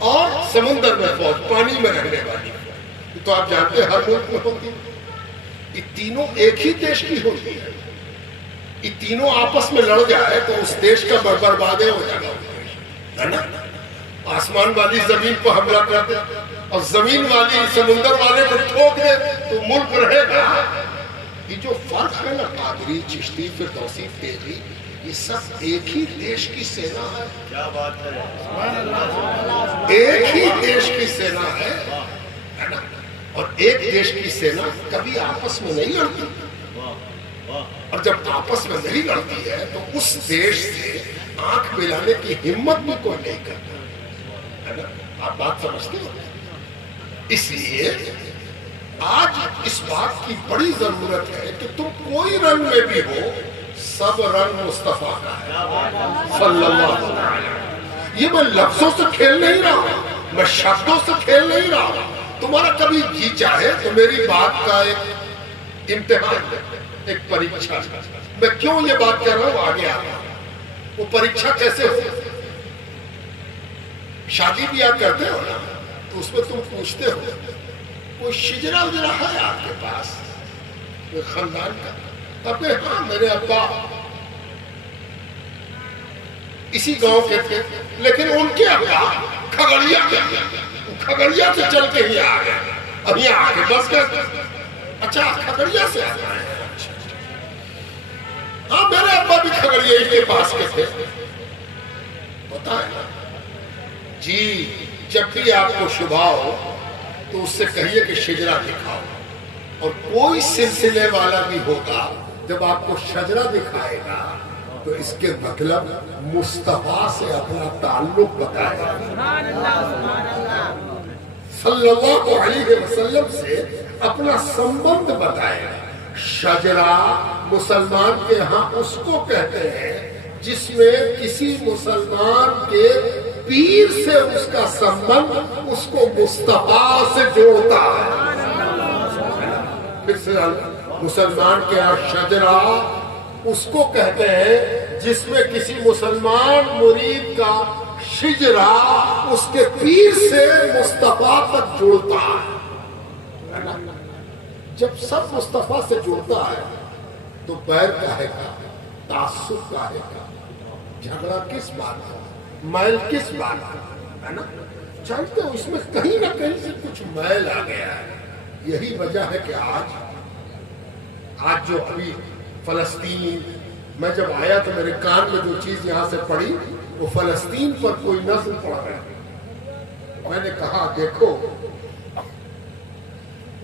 اور سمندر میں فوج، پانی میں رہنے والی فوج، تو آپ جانتے ہیں ہر ملک میں ہوتی ہے۔ یہ تینوں ایک ہی دیش کی ہوتی ہے، یہ تینوں آپس میں لڑ جائے تو اس دیش کا بربادے ہو جائے گا، ہے نا۔ آسمان والی زمین کو حملہ کر دے اور زمین والی سمندر والے کو ٹھوک دے تو ملک رہے گا. یہ جو فرق ہے نا، قادری، چشتی، فردوسی، تیغی، یہ سب ایک ہی دیش کی سینا ہے. کیا بات ہے، ایک ہی دیش کی سینا ہے نا. اور ایک دیش کی سینا کبھی آپس میں نہیں لڑتی، اور جب آپس میں نہیں لڑتی ہے تو اس دیش سے آنکھ ملانے کی ہمت بھی کوئی نہیں کرتا ہے نا. آپ بات سمجھتے ہو؟ اس لیے آج اس بات کی بڑی ضرورت ہے کہ تم کوئی رنگ میں بھی ہو، سب رنگ مصطفیٰ کا ہے صلی اللہ علیہ وسلم. یہ میں لفظوں سے کھیل نہیں رہا ہوں، میں شبدوں سے کھیل نہیں رہا ہوں. تمہارا کبھی جی چاہے تو میری بات کا ایک امتحان، ایک پریکشا. میں کیوں یہ بات کہہ رہا ہوں آگے آتا ہوں. وہ پریکشا کیسے ہو؟ شادی بھی آپ کرتے ہو نا، تو اس میں تم پوچھتے ہو کوئی شجرا وجرا ہے آپ کے پاس کوئی خاندان کا؟ تب کہ ہاں میرے ابا اسی گاؤں کے تھے، لیکن ان کے ابا کھگڑیا کے، کھگڑیا سے چل کے ہی آ گئے، اب یہاں آ کے بس گئے. اچھا کھگڑیا سے آ گئے. ہاں میرے ابا بھی کھگڑیا ہی کے پاس کے تھے. ہوتا ہے نا جی. جب بھی آپ کو شبہ ہو تو اس سے کہیے کہ شجرا دکھاؤ. اور کوئی سلسلے والا بھی ہوگا جب آپ کو شجرا دکھائے گا تو اس کے مطلب مصطفیٰ سے اپنا تعلق بتائے گا، صلی اللہ علیہ وسلم سے اپنا سمبند بتائے گا. شجرا مسلمان کے ہاں اس کو کہتے ہیں جس میں کسی مسلمان کے پیر سے اس کا سمبند اس کو مصطفیٰ سے جوڑتا ہے. پھر سے مسلمان کے ہاں شجرا اس کو کہتے ہیں جس میں کسی مسلمان مرید کا شجرا اس کے پیر سے مصطفیٰ تک جوڑتا ہے. جب سب مصطفیٰ سے جڑتا ہے تو بیر کاہے کا، تعصب کاہے کا، جھگڑا کس بات کا، میل کس بات کا ہے نا. جانتے ہو اس میں کہیں نہ کہیں سے کچھ میل آ گیا ہے. یہی وجہ ہے کہ آج جو ابھی فلسطین، میں جب آیا تو میرے کان میں جو چیز یہاں سے پڑی وہ فلسطین پر کوئی نظم پڑھ رہا ہے. میں نے کہا دیکھو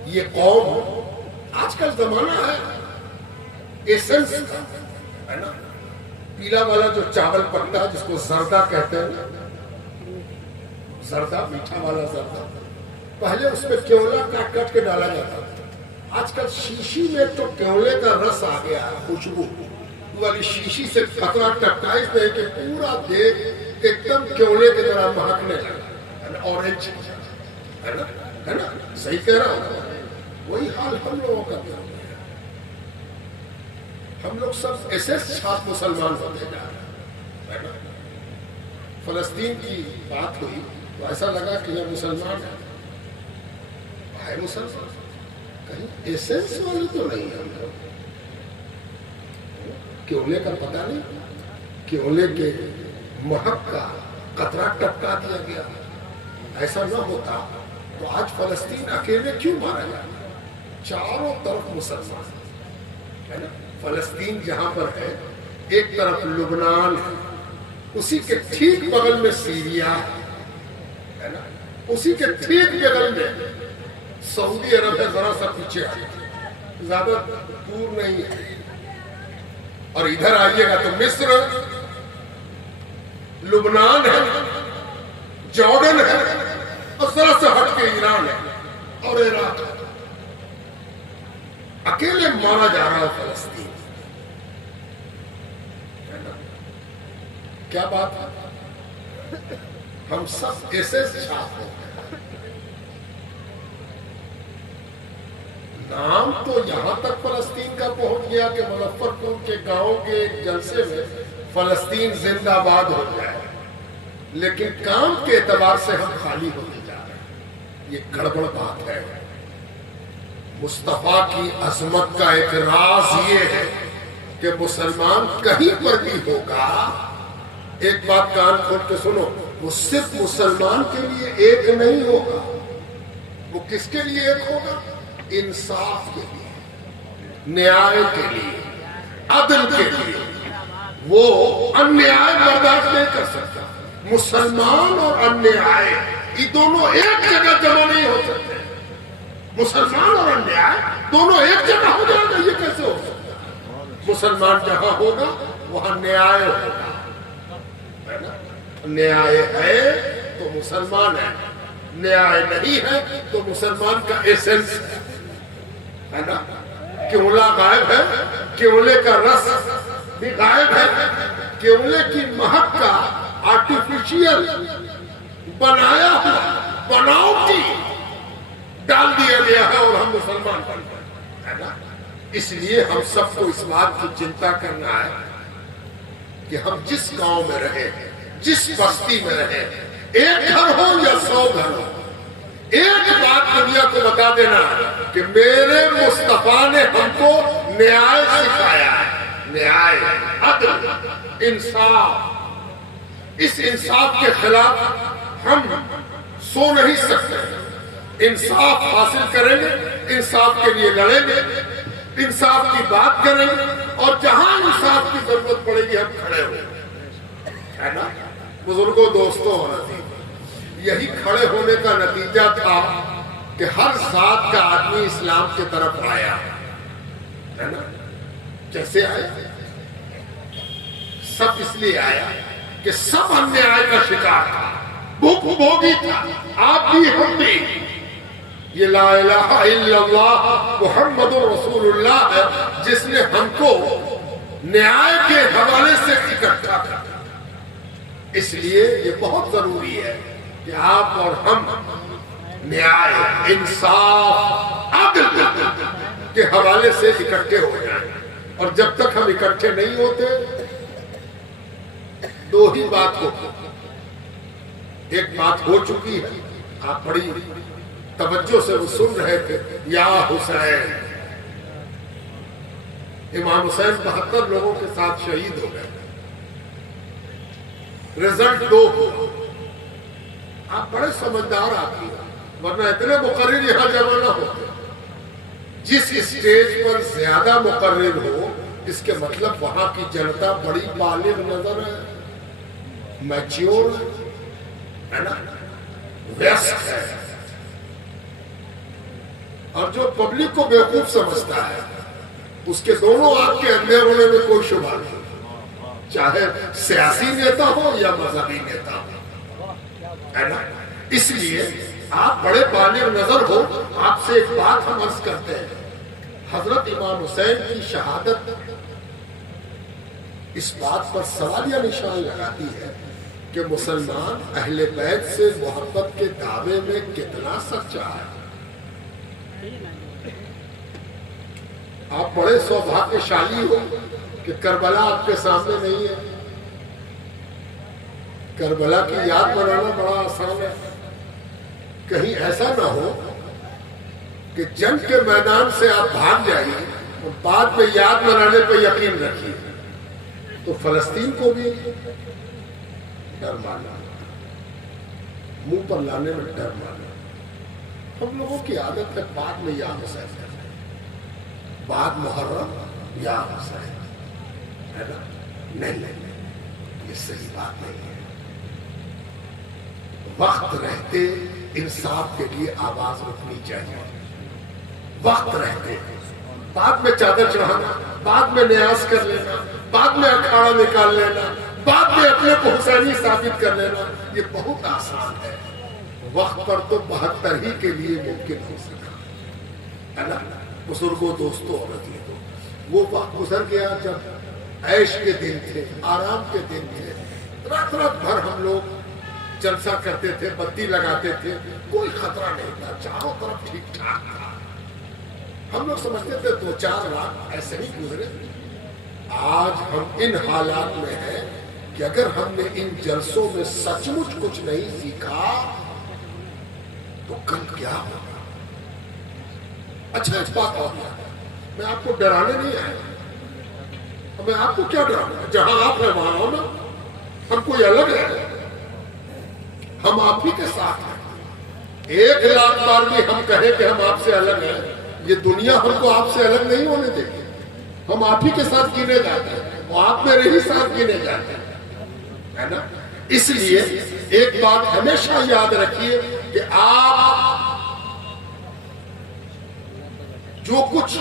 یہ قوم، آج کل زمانہ ہے ایسنس کا ہے نا. پیلا والا جو چاول پکتا ہے جس کو زردہ کہتے ہیں، زردہ، میٹھا والا زردہ، پہلے اس میں کیولا کاٹ کے ڈالا جاتا تھا. آج کل شیشی میں تو کیولے کا رس آ گیا ہے، خوشبو والی شیشی سے خطرہ ٹکٹائز دے کہ پورا دیکھ ایک دم کیولے کی طرح مہکنے لگا. اورنج ہے نا، صحیح کہہ رہا ہوں. وہی حال ہم لوگوں کا بھی. ہم لوگ سب ایسے چھاپ مسلمان ہوتے جا رہے ہیں. فلسطین کی بات ہوئی تو ایسا لگا کہ یہ مسلمان ہے مسلمان، کہیں ایسنس والے تو نہیں ہم لوگ. کیولے کا پتہ نہیں، کیولے کے مہک کا قطرہ ٹپکا دیا گیا. ایسا نہ ہوتا تو آج فلسطین اکیلے کیوں مارا جاتا؟ چاروں طرف مسلمان ہے نا. فلسطین جہاں پر ہے ایک طرف لبنان ہے، اسی کے ٹھیک بغل میں سیریا ہے نا، اسی کے ٹھیک بغل میں سعودی عرب ہے، ذرا سا پیچھے زیادہ دور نہیں ہے. اور ادھر آئیے گا تو مصر، لبنان ہے، جارڈن ہے، اور ذرا سے ہٹ کے ایران ہے اور عراق ہے. اکیلے مارا جا رہا ہے فلسطین. کیا بات ہے؟ ہم سب ایسے چھاپ ہو گئے. نام تو یہاں تک فلسطین کا پہنچ گیا کہ مظفر پور کے گاؤں کے ایک جلسے میں فلسطین زندہ باد ہو جائے، لیکن کام کے اعتبار سے ہم خالی ہوتے جا رہے ہیں. یہ گڑبڑ بات ہے. مصطفیٰ کی عظمت کا ایک راز یہ ہے کہ مسلمان کہیں پر بھی ہوگا، ایک بات کان کھول کے سنو، وہ صرف مسلمان کے لیے ایک نہیں ہوگا، وہ کس کے لیے ایک ہوگا؟ انصاف کے لیے، نیائے کے لیے، عدل کے لیے۔ وہ انیائے برداشت نہیں کر سکتا۔ مسلمان اور انیائے یہ دونوں ایک جگہ جمع نہیں ہو سکتے۔ مسلمان اور انیائے دونوں ایک جگہ ہو جائے گا، یہ کیسے ہو سکتا؟ مسلمان جہاں ہوگا وہاں نیائے ہوگا، نیائے ہے تو مسلمان ہے، نیائے نہیں ہے تو مسلمان کا ایسنس ہے نا۔ کیولا غائب ہے، کیولے کا رس بھی غائب ہے، کیولے کی مہک کا آرٹیفیشیل بنایا ہوا بناوٹی ڈال دیا گیا ہے اور ہم مسلمان بن گئے ہے نا۔ اس لیے ہم سب کو اس بات کی چنتا کرنا ہے کہ ہم جس گاؤں میں رہیں، جس بستی میں رہیں، ایک گھر ہو یا 100 گھر ہو، ایک بات دنیا کو بتا دینا کہ میرے مصطفیٰ نے ہم کو نیائے سکھایا ہے، نیائے، عدل، انصاف۔ اس انصاف کے خلاف ہم سو نہیں سکتے۔ انصاف حاصل کریں گے، انصاف کے لیے لڑیں گے، انصاف کی بات کریں گے، اور جہاں انصاف کی ضرورت پڑے گی ہم کھڑے ہوں گے ہے نا۔ بزرگوں، دوستوں اور عزیزوں، یہی کھڑے ہونے کا نتیجہ تھا کہ ہر ذات کا آدمی اسلام کی طرف آیا ہے نا۔ کیسے آیا؟ سب اس لیے آیا کہ سب انیائے کا شکار تھا، بھوک بھوگی تھا، آپ بھی ہم بھی۔ یہ لا الہ الا اللہ محمد رسول اللہ ہے جس نے ہم کو نیائے کے حوالے سے اکٹھا کیا۔ اس لیے یہ بہت ضروری ہے کہ آپ اور ہم نیائے، انصاف، عدل کے حوالے سے اکٹھے ہو جائیں۔ اور جب تک ہم اکٹھے نہیں ہوتے، دو ہی بات ہو۔ ایک بات ہو چکی ہے، آپ بڑی توجہ سے وہ سن رہے تھے، یا حسین۔ امام حسین 72 لوگوں کے ساتھ شہید ہو گئے، رزلٹ 2 ہوا۔ آپ بڑے سمجھدار آدمی ہیں، ورنہ اتنے مقرر یہاں جمع نہ ہوتے۔ جس اسٹیج پر زیادہ مقرر ہو، اس کے مطلب وہاں کی جنتا بڑی بالغ نظر ہے، میچیور ہے نا، ویسٹ ہے۔ اور جو پبلک کو بیوقوف سمجھتا ہے، اس کے دونوں آنکھ کے اندھے ہونے میں کوئی شبہ نہیں، چاہے سیاسی نیتا ہو یا مذہبی نیتا ہو ہے نا۔ اس لیے آپ بڑے بالغ نظر ہو۔ آپ سے ایک بات ہم عرض کرتے ہیں، حضرت امام حسین کی شہادت اس بات پر سوالیہ نشان لگاتی ہے کہ مسلمان اہل بیت سے محبت کے دعوے میں کتنا سچا ہے۔ آپ بڑے سوبھاگیہشالی ہو کہ کربلا آپ کے سامنے نہیں ہے۔ کربلا کی یاد بنانا بڑا آسان ہے۔ کہیں ایسا نہ ہو کہ جنگ کے میدان سے آپ بھاگ جائیے اور بعد میں یاد بنانے پہ یقین رکھیے۔ تو فلسطین کو بھی ڈر مانا، منہ پر لانے میں ڈر مانا۔ ہم لوگوں کی عادت ہے بعد میں یا حسین کرنا، بعد محرم یا حسین ہے نا۔ نہیں، یہ صحیح بات نہیں ہے۔ وقت رہتے انصاف کے لیے آواز اٹھنی چاہیے، وقت رہتے۔ بعد میں چادر چڑھانا، بعد میں نیاز کر لینا، بعد میں اکھاڑا نکال لینا، بعد میں اپنے کو حسینی ثابت کر لینا، یہ بہت آسان ہے۔ وقت پر تو 72 ہی کے لیے ممکن ہو سکا ہے نا۔ بزرگوں، دوستوں اور عزیزوں، وہ وقت گزر گیا جب عیش کے دن تھے، آرام کے دن تھے۔ رات رات بھر ہم لوگ جلسہ کرتے تھے، بتی لگاتے تھے، کوئی خطرہ نہیں تھا، چاروں طرف ٹھیک ٹھاک تھا۔ ہم لوگ سمجھتے تھے 2-4 رات ایسے ہی گزرے۔ آج ہم ان حالات میں ہیں کہ اگر ہم نے ان جلسوں میں سچ مچ کچھ نہیں سیکھا تو کل کیا ہوگا؟ اچھا، اس بات اور میں آپ کو ڈرانے نہیں آیا، میں آپ کو کیا ڈرانا؟ جہاں آپ ہیں وہاں ہونا، ہم کوئی الگ ہے، ہم آپ ہی کے ساتھ ہیں 1,00,000 بار بھی ہم کہیں کہ ہم آپ سے الگ ہیں، یہ دنیا ہم کو آپ سے الگ نہیں ہونے دے گی. ہم آپ ہی کے ساتھ گنے جاتے ہیں، وہ آپ میرے ہی ساتھ گنے جاتے ہیں، ہے نا. اس لیے ایک بات ہمیشہ یاد رکھیے کہ آپ جو کچھ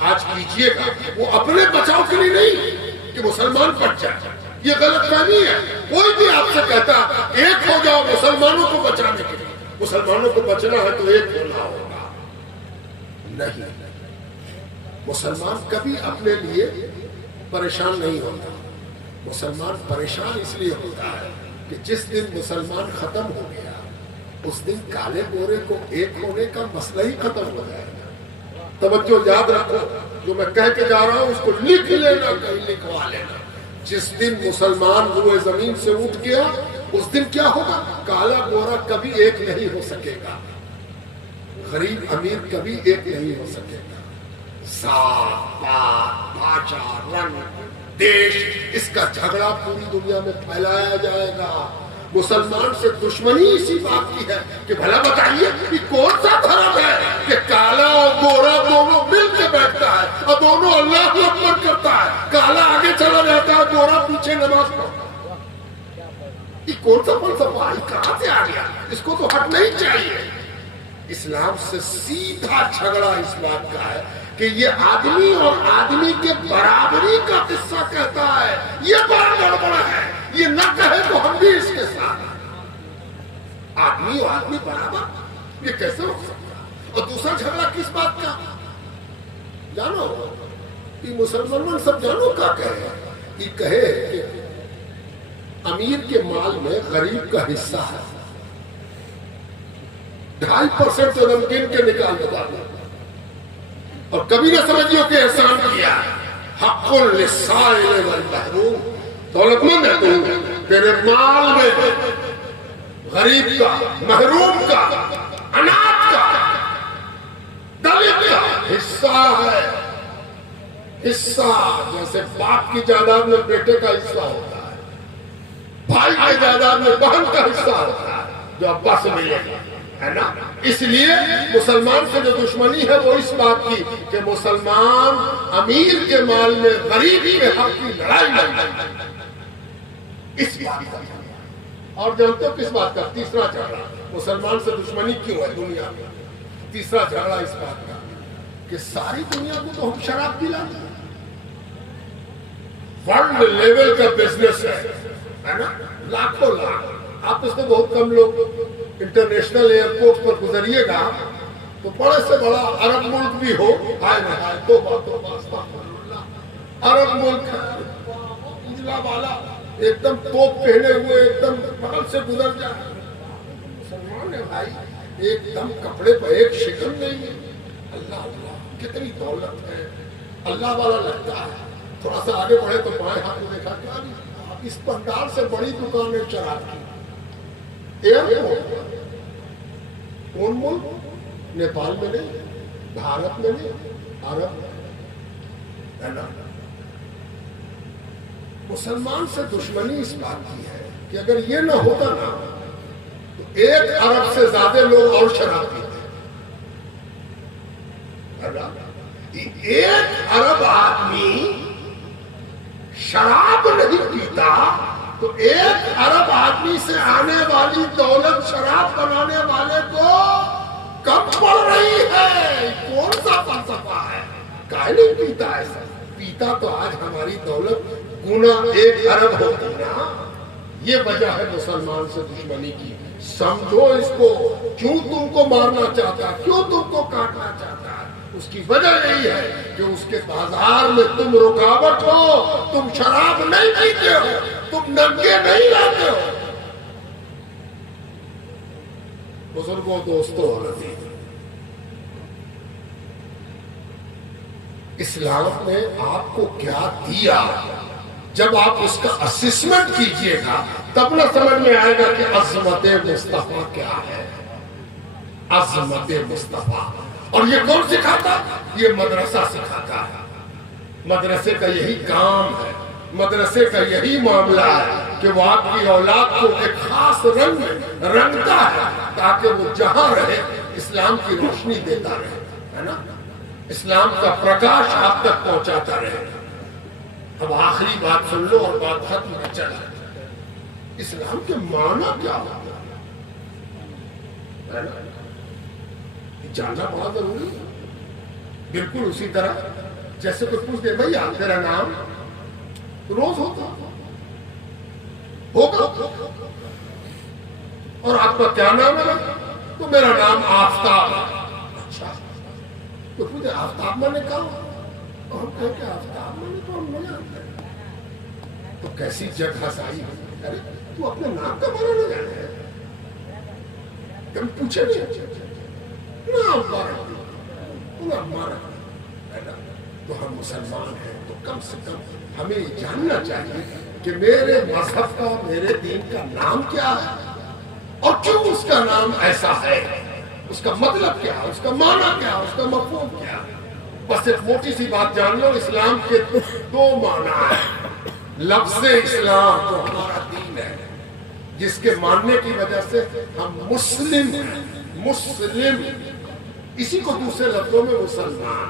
آج کیجئے گا وہ اپنے بچاؤ کے لیے نہیں کہ مسلمان بچ جائے. یہ غلط فہمی ہے. کوئی بھی آپ سے کہتا ایک ہو جاؤ مسلمانوں کو بچانے کے لیے، مسلمانوں کو بچنا ہے تو ایک ہونا ہوگا. نہیں، مسلمان کبھی اپنے لیے پریشان نہیں ہوتا. مسلمان پریشان اس لیے ہوتا ہے کہ جس دن مسلمان ختم ہو گیا اس دن کالے گورے کو ایک ہونے کا مسئلہ ہی ختم ہو جائے گا. توجہ یاد رکھو، جو میں کہہ کے جا رہا ہوں اس کو لکھ لینا، کہیں لکھوا لینا. جس دن مسلمان روئے زمین سے اٹھ گیا اس دن کیا ہوگا؟ کالا گورا کبھی ایک نہیں ہو سکے گا، غریب امیر کبھی ایک نہیں ہو سکے گا. ذات پات بھاشا رنگ دیش، اس کا جھگڑا پوری دنیا میں پھیلایا جائے گا. مسلمان سے دشمنی اسی بات کی ہے کہ بھلا بتائیے کہ کون سا دھرم ہے کہ کالا اور گورا دونوں مل کے بیٹھتا ہے اور دونوں اللہ اکبر کرتا ہے، کالا آگے چلا جاتا ہے، گورا پیچھے نماز پڑھتا ہے. یہ کون سا فلسفہ ہے؟ کہاں سے آ گیا؟ اس کو تو ہٹ نہیں چاہیے. اسلام سے سیدھا جھگڑا اس بات کا ہے کہ یہ آدمی اور آدمی کے برابری کا قصہ کہتا ہے. یہ بڑا گڑبڑ ہے. یہ نہ کہے تو ہم بھی اس کے ساتھ. آدمی اور آدمی برابر، یہ کیسے ہو سکتا؟ اور دوسرا جھگڑا کس بات کا جانو؟ یہ مسلمان سب جانو کیا کہے؟ یہ کہے کہ امیر کے مال میں غریب کا حصہ ہے، 2.5% تو نمکین کے نکال دیتا ہے. اور کبھی نہ سمجھیو کہ احسان کیا. حق للسائل والمحروم، دولت مند ہے تو تیرے مال میں غریب کا، محروم کا، اناج کا، دلت کا حصہ ہے. حصہ جیسے باپ کی جائیداد میں بیٹے کا حصہ ہوتا ہے، بھائی کی جائیداد میں بہن کا حصہ ہوتا ہے جو ابا سے ملے گا، ہے نا. اس لیے مسلمان سے جو دشمنی ہے وہ اس بات کی کہ مسلمان امیر کے مال میں غریب کے حق کی لڑائی لڑتا ہے. اس بات کا. اور جانتے ہو کس بات کا؟ تیسرا جھگڑا مسلمان سے دشمنی کیوں ہے دنیا میں؟ تیسرا جھگڑا اس بات کا کہ ساری دنیا کو تو ہم شراب پلاتے ہیں. ورلڈ لیول کا بزنس ہے نا، لاکھوں لاکھ. آپ اس میں بہت کم لوگ انٹرنیشنل ایئرپورٹ پر گزریے گا تو بڑے سے بڑا عرب ملک بھی ہو، عرب ملک اجلا والا ایک دم توپ پہنے ہوئے ایک دم بغل سے گزر جائے. مسلمان ہے بھائی، ایک دم کپڑے پہ ایک شکن نہیں ہے. اللہ اللہ کتنی دولت ہے، اللہ والا لگتا ہے. تھوڑا سا آگے بڑھے تو بائیں ہاتھ میں دیکھا کیا اس پنڈال سے بڑی دکان ہے شراب کی. ایئرپورٹ کون ملک؟ نیپال میں نہیں، بھارت میں نہیں، عرب میں. مسلمان سے دشمنی اس بات کی ہے کہ اگر یہ نہ ہوتا نا تو 1 ارب سے زیادہ لوگ اور شراب پیتے. 1 ارب آدمی شراب نہیں پیتا تو 1 ارب آدمی سے آنے والی دولت شراب بنانے والے کو کم پڑ رہی ہے. کون سا فلسفہ ہے؟ کائے نہیں پیتا ایسا؟ پیتا تو آج ہماری دولت گنا 1 ارب ہوتی نا. یہ وجہ ہے مسلمان سے دشمنی کی. سمجھو اس کو. کیوں تم کو مارنا چاہتا ہے، کیوں تم کو کاٹنا چاہتا ہے؟ اس کی وجہ یہی ہے کہ اس کے بازار میں تم رکاوٹ ہو. تم شراب نہیں پیتے ہو، تم ننگے نہیں رہتے ہو. بزرگوں، دوستوں اور عزیزوں، اسلام نے آپ کو کیا دیا؟ جب آپ اس کا اسسمنٹ کیجئے گا تب نہ سمجھ میں آئے گا کہ عظمت مصطفیٰ کیا ہے. عظمت مصطفیٰ. اور یہ کون سکھاتا؟ یہ مدرسہ سکھاتا ہے. مدرسے کا یہی کام ہے مدرسے کا یہی معاملہ ہے کہ وہ آپ کی اولاد کو ایک خاص رنگ میں رنگتا ہے تاکہ وہ جہاں رہے اسلام کی روشنی دیتا رہے، ہے نا، اسلام کا پرکاش آپ تک پہنچاتا رہے۔ اب آخری بات سن لو اور بات ختم ہو چلا۔ اسلام کے معنی کیا ہوتا ہے نا، جاننا بہت ضروری ہے۔ بالکل اسی طرح جیسے کوئی پوچھ دے بھائی آپ تیرا نام روز ہوگا اور آپ کا کیا نام ہے؟ تو میرا نام آفتاب ہے۔ اچھا، تو پوچھے آفتاب میں نے کہا اور ہم کہیں کہ آفتاب میں نے تو ہم نہیں آتے، تو کیسی جگ ہسائی ہے، ارے تو اپنے نام کا معنی نہیں جانے، کبھی پوچھے نہیں نام مارا، تو ہم مسلمان ہیں تو کم سے کم ہمیں یہ جاننا چاہیے کہ میرے مذہب کا، میرے دین کا نام کیا ہے اور کیوں اس کا نام ایسا ہے، اس کا مطلب کیا ہے، اس کا معنی کیا ہے، اس کا مفہوم کیا ہے۔ بس ایک موٹی سی بات جان لو، اسلام کے دو معنی ہیں۔ لفظ اسلام جو ہمارا دین ہے، جس کے ماننے کی وجہ سے ہم مسلم ہیں، مسلم، اسی کو دوسرے لفظوں میں مسلمان،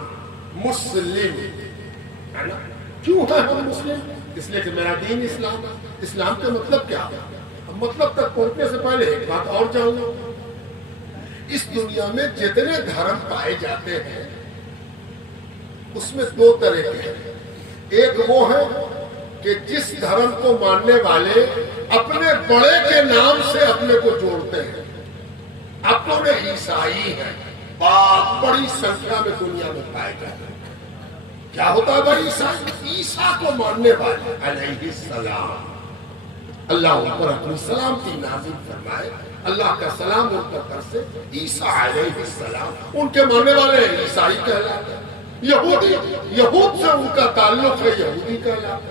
مسلم ہے نا۔ کیوں ہے ہم مسلم؟ اس لیے کہ میرا دین اسلام ہے۔ اسلام کا مطلب کیا ہے؟ اب مطلب تک پہنچنے سے پہلے ایک بات اور جان لو، اس دنیا میں جتنے دھرم پائے جاتے ہیں اس میں دو طرح کے ہیں۔ ایک وہ ہے کہ جس دھرم کو ماننے والے اپنے بڑے کے نام سے اپنے کو جوڑتے ہیں، اپنے عیسائی ہیں، بہت بڑی سنکھیا میں دنیا میں پائے جاتے ہیں۔ کیا ہوتا ہے بھائی؟ عیسیٰ کو ماننے والے علیہ السلام، اللہ ان پر اپنی سلامتی نازل فرمائے، اللہ کا سلام ان پر برسے۔ عیسیٰ علیہ السلام ان کے ماننے والے عیسائی کہلاتے ہیں۔ یہودی، یہود سے ان کا تعلق ہے، یہودی کہلاتے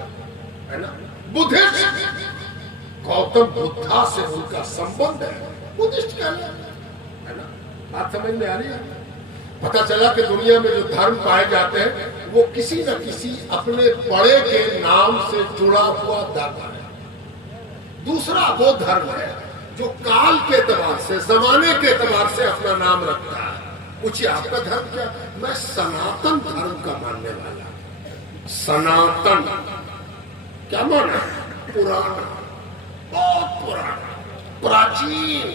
ہے نا۔ بدھسٹ، گوتم بدھا سے ان کا سمبند ہے، بدھسٹ کہلاتے ہے نا۔ بات سمجھ میں آ رہی ہے؟ پتہ چلا کہ دنیا میں جو دھرم پائے جاتے ہیں وہ کسی نہ کسی اپنے بڑے کے نام سے جڑا ہوا دھرم ہے۔ دوسرا وہ دھرم ہے جو کال کے اعتبار سے، زمانے کے اعتبار سے اپنا نام رکھتا ہے۔ پوچھئے آپ کا دھرم کیا؟ میں سناتن دھرم کا ماننے والا ہوں۔ سناتن کیا مانا ہے؟ پرانا، بہت پرانا، پراچین۔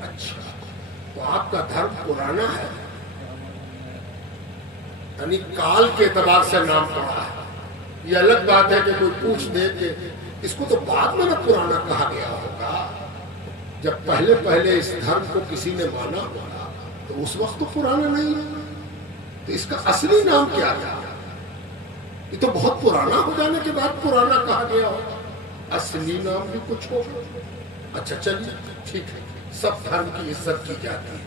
اچھا، تو آپ کا دھرم پرانا ہے، یعنی کال کے اعتبار سے نام پڑا ہے۔ یہ الگ بات ہے کہ کوئی پوچھ دے کہ اس کو تو بعد میں نہ پرانا کہا گیا ہوگا، جب پہلے پہلے اس دھرم کو کسی نے مانا ہوگا تو اس وقت تو پرانا نہیں ہے، تو اس کا اصلی نام کیا تھا؟ یہ تو بہت پرانا ہو جانے کے بعد پرانا کہا گیا ہوگا، اصلی نام بھی کچھ ہوگا۔ اچھا چلیے ٹھیک ہے، سب دھرم کی عزت کی جاتی ہے،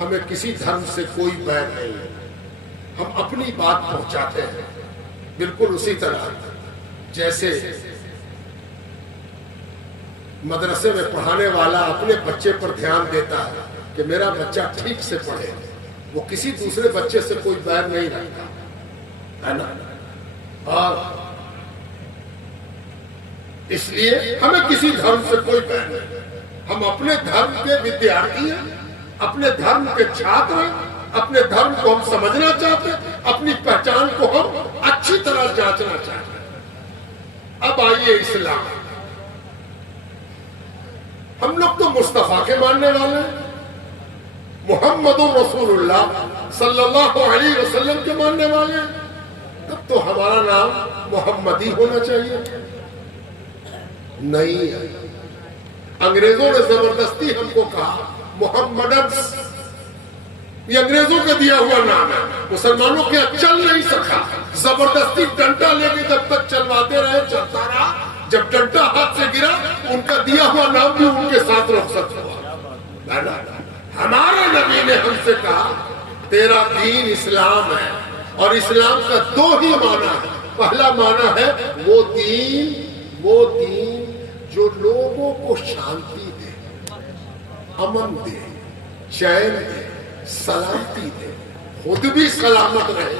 ہمیں کسی دھرم سے کوئی بیر نہیں ہے، ہم اپنی بات پہنچاتے ہیں۔ بالکل اسی طرح جیسے مدرسے میں پڑھانے والا اپنے بچے پر دھیان دیتا ہے کہ میرا بچہ ٹھیک سے پڑھے، وہ کسی دوسرے بچے سے کوئی بیر نہیں رکھتا ہے نا۔ اور اس لیے ہمیں کسی دھرم سے کوئی بیر نہیں، ہم اپنے دھرم کے ودیارتھی ہیں، اپنے دھرم کے چھاتر ہیں، اپنے دھرم کو ہم سمجھنا چاہتے ہیں، اپنی پہچان کو ہم اچھی طرح جانچنا چاہتے ہیں۔ اب آئیے اسلام، ہم لوگ تو مصطفیٰ کے ماننے والے ہیں، محمد رسول اللہ صلی اللہ علیہ وسلم کے ماننے والے ہیں، تب تو ہمارا نام محمد ہی ہونا چاہیے۔ نہیں ہے، انگریزوں نے زبردستی ہم کو کہا محمدنس، یہ انگریزوں کا دیا ہوا نام ہے، مسلمانوں کے چل نہیں سکا، زبردستی ڈنڈا لے کے جب تک چلواتے رہے چلتا رہا، جب ڈنڈا ہاتھ سے گرا ان کا دیا ہوا نام بھی ان کے ساتھ رخصت ہوا۔ ہمارے نبی نے ہم سے کہا تیرا دین اسلام ہے، اور اسلام کا دو ہی معنی ہے۔ پہلا معنی ہے وہ دین جو لوگوں کو شانتی دے، امن دے، چین دے، سلامتی دے، خود بھی سلامت رہے،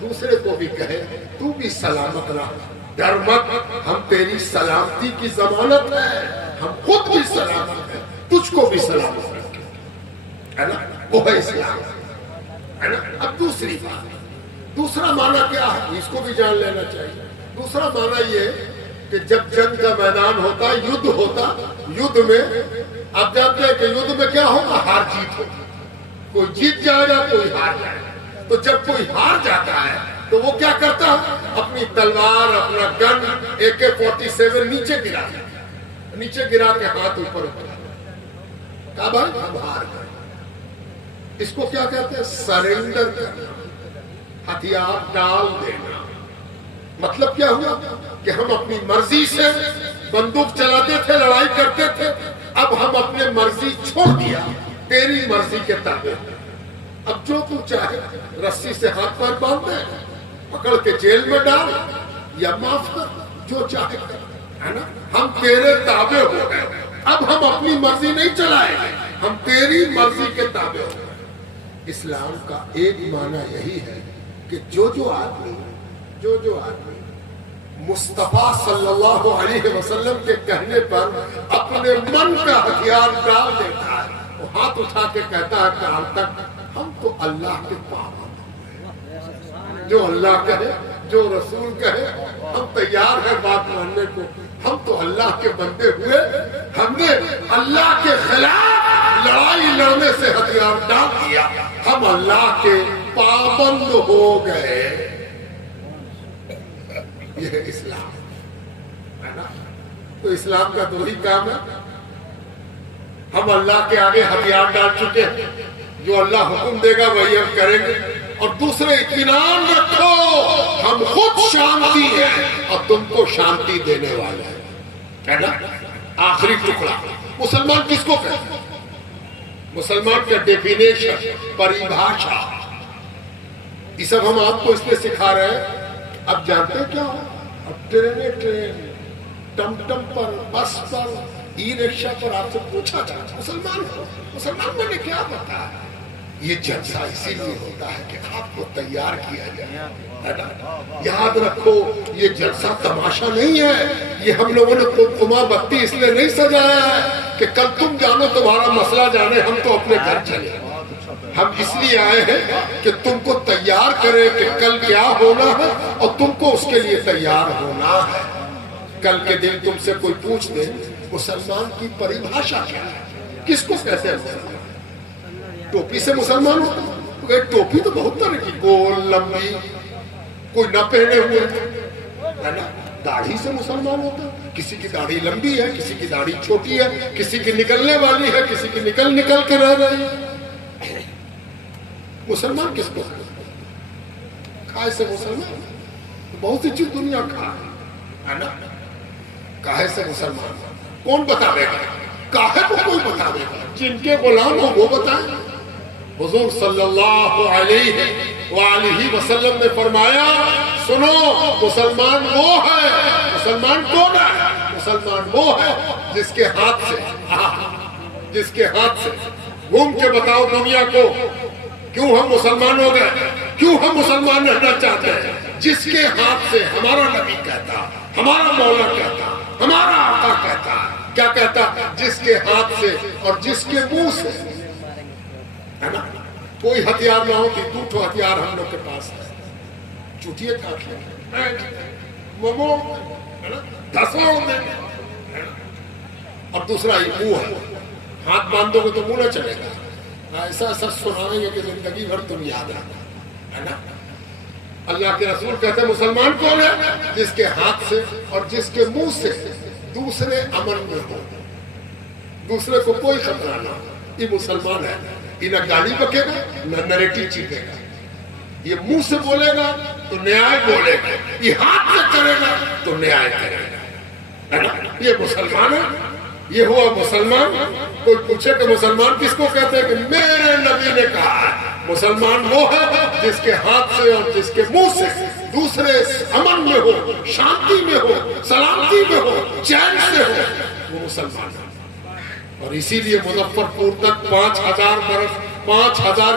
دوسرے کو بھی کہے تو بھی سلامت رہ۔ ڈر مت، ہم تیری سلامتی کی ضمانت ہے، ہم خود بھی سلامت ہیں، تجھ کو بھی سلامت رکھیں، ہے نا؟ وہ ہے اسلام، ہے نا؟ اب دوسری بات، دوسرا معنی کیا ہے اس کو بھی جان لینا چاہیے۔ دوسرا معنی یہ کہ جب جنگ کا میدان ہوتا، یدھ ہوتا، یدھ میں آپ جانتے ہیں کہ یدھ میں کیا ہوگا؟ ہار جیت ہوگی، کوئی جیت جائے گا کوئی ہار جائے گا۔ تو جب کوئی ہار جاتا ہے تو وہ کیا کرتا ہے؟ اپنی تلوار، اپنا گن AK-47 نیچے گرا دیتا ہے، نیچے گرا کے ہاتھ اوپر اٹھا کہا بھائی ہم ہار گئے۔ اس کو کیا کہتے ہیں؟ سرنڈر کرنا، ہتھیار ڈال دینا۔ مطلب کیا ہوا کہ ہم اپنی مرضی سے بندوق چلاتے تھے، لڑائی کرتے تھے، اب ہم اپنے مرضی چھوڑ دیا، تیری مرضی کے تابع۔ اب جو تو چاہے رسی سے ہاتھ پیر باندھ دے، پکڑ کے جیل میں ڈال یا معاف کر، جو چاہے کر، ہے نا؟ ہم تیرے تابع ہو گئے، اب ہم اپنی مرضی نہیں چلائیں گے، ہم تیری مرضی کے تابع ہو گئے۔ اسلام کا ایک معنی یہی ہے کہ جو آدمی مصطفیٰ صلی اللہ علیہ وسلم کے کہنے پر اپنے من کا ہتھیار ڈال دیتا ہے، وہ ہاتھ اٹھا کے کہتا ہے کہ آج تک ہم تو اللہ کے پابند ہیں، جو اللہ کہے، جو رسول کہے، ہم تیار ہیں بات ماننے کو، ہم تو اللہ کے بندے ہوئے، ہم نے اللہ کے خلاف لڑائی لڑنے سے ہتھیار ڈال دیا، ہم اللہ کے پابند ہو گئے۔ یہ ہے اسلام، ہے نا؟ تو اسلام کا دو ہی کام ہے، ہم اللہ کے آگے ہتھیار ڈال چکے ہیں، جو اللہ حکم دے گا وہی ہم کریں گے، اور دوسرے اطمینان رکھو ہم خود شانتی ہیں اور تم کو شانتی دینے والے ہیں، ہے نا؟ آخری ٹکڑا، مسلمان کس کو کہتے ہیں؟ مسلمان کا ڈیفینیشن، پریبھاشا، یہ سب ہم آپ کو اس لیے سکھا رہے ہیں۔ اب جانتے کیا ہو؟ اب ٹرین، ٹم ٹم پر، بس پر، ای رکشا پر آپ سے پوچھا جاتا مسلمان ہو، مسلمان میں نے کیا بتا؟ یہ جلسہ اسی لیے ہوتا ہے کہ آپ کو تیار کیا جائے، یاد رکھو یہ جلسہ تماشا نہیں ہے، یہ ہم لوگوں نے قمقمہ بتی اس لیے نہیں سجایا ہے کہ کل تم جانو تمہارا مسئلہ جانے، ہم تو اپنے گھر چلے۔ ہم اس لیے آئے ہیں کہ تم کو تیار کرے کہ کل کیا ہونا ہے اور تم کو اس کے لیے تیار ہونا ہے۔ کل کے دن تم سے کوئی پوچھ دے مسلمان کی پریبھاشا کیا ہے، کس کو کہتے ہیں مسلمان؟ ٹوپی سے مسلمان ہوتا ہے؟ ٹوپی تو بہت طرح کی، گول، لمبی، کوئی نہ پہنے ہوئے، ہے نا؟ داڑھی سے مسلمان ہوتا ہے، کسی کی داڑھی لمبی ہے، کسی کی داڑھی چھوٹی ہے، کسی کی نکلنے والی ہے، کسی کی نکل کے رہ رہی ہے۔ مسلمان کس کو کھائے سے مسلمان؟ بہت سی چیز دنیا کھائے، ہے نا؟ کاہے سے مسلمان کون بتاوے گا؟ کاہے کو کوئی بتاوے گا؟ جن کے غلام ہو وہ بتائیں۔ حضور صلی اللہ علیہ وآلہ وسلم نے فرمایا، سنو مسلمان وہ ہے، مسلمان کون ہے؟ مسلمان وہ ہے جس کے ہاتھ سے گھوم کے بتاؤ دنیا کو کیوں ہم مسلمان ہو گئے، کیوں ہم مسلمان رہنا چاہتے ہیں؟ جس کے ہاتھ سے ہمارا نبی کہتا، ہمارا مولا کہتا، ہمارا آقا کہتا، کیا کہتا؟ جس کے ہاتھ سے اور جس کے منہ سے، ہے نا؟ کوئی ہتھیار نہ ہوتی، دوٹھو ہتھیار ہم لوگ کے پاس ہے، چوٹیے کاٹ لیں، ممو، ہے نا؟ دھسوڑ دیں، اور دوسرا ہی منہ ہے، ہاتھ باندھو گے تو منہ نہ چلے گا، ایسا سنائیں گے کہ زندگی بھر تم یاد رکھنا، ہے نا؟ اللہ کے رسول کہتے ہیں مسلمان کون ہے؟ جس کے ہاتھ سے اور جس کے منہ سے دوسرے امن میں ہو، دوسرے کو کوئی خطرہ نہ ہو، یہ مسلمان ہے۔ یہ نہ گالی بکے گا نہ نریٹی چیپے گا، یہ منہ سے بولے گا تو نیائے بولے گا، یہ ہاتھ سے کرے گا تو نیائے کرے گا، ہے نا؟ یہ مسلمان ہے، یہ ہوا مسلمان۔ کوئی پوچھے کہ مسلمان کس کو کہتے ہیں؟ کہ میرے نبی نے کہا ہے مسلمان وہ ہے جس کے ہاتھ سے اور جس کے منہ سے دوسرے امن میں ہو، شانتی میں ہو، سلامتی میں ہو، چین سے ہو، وہ مسلمان ہے۔ اور اسی لیے مظفر پور تک 5000 برس 5000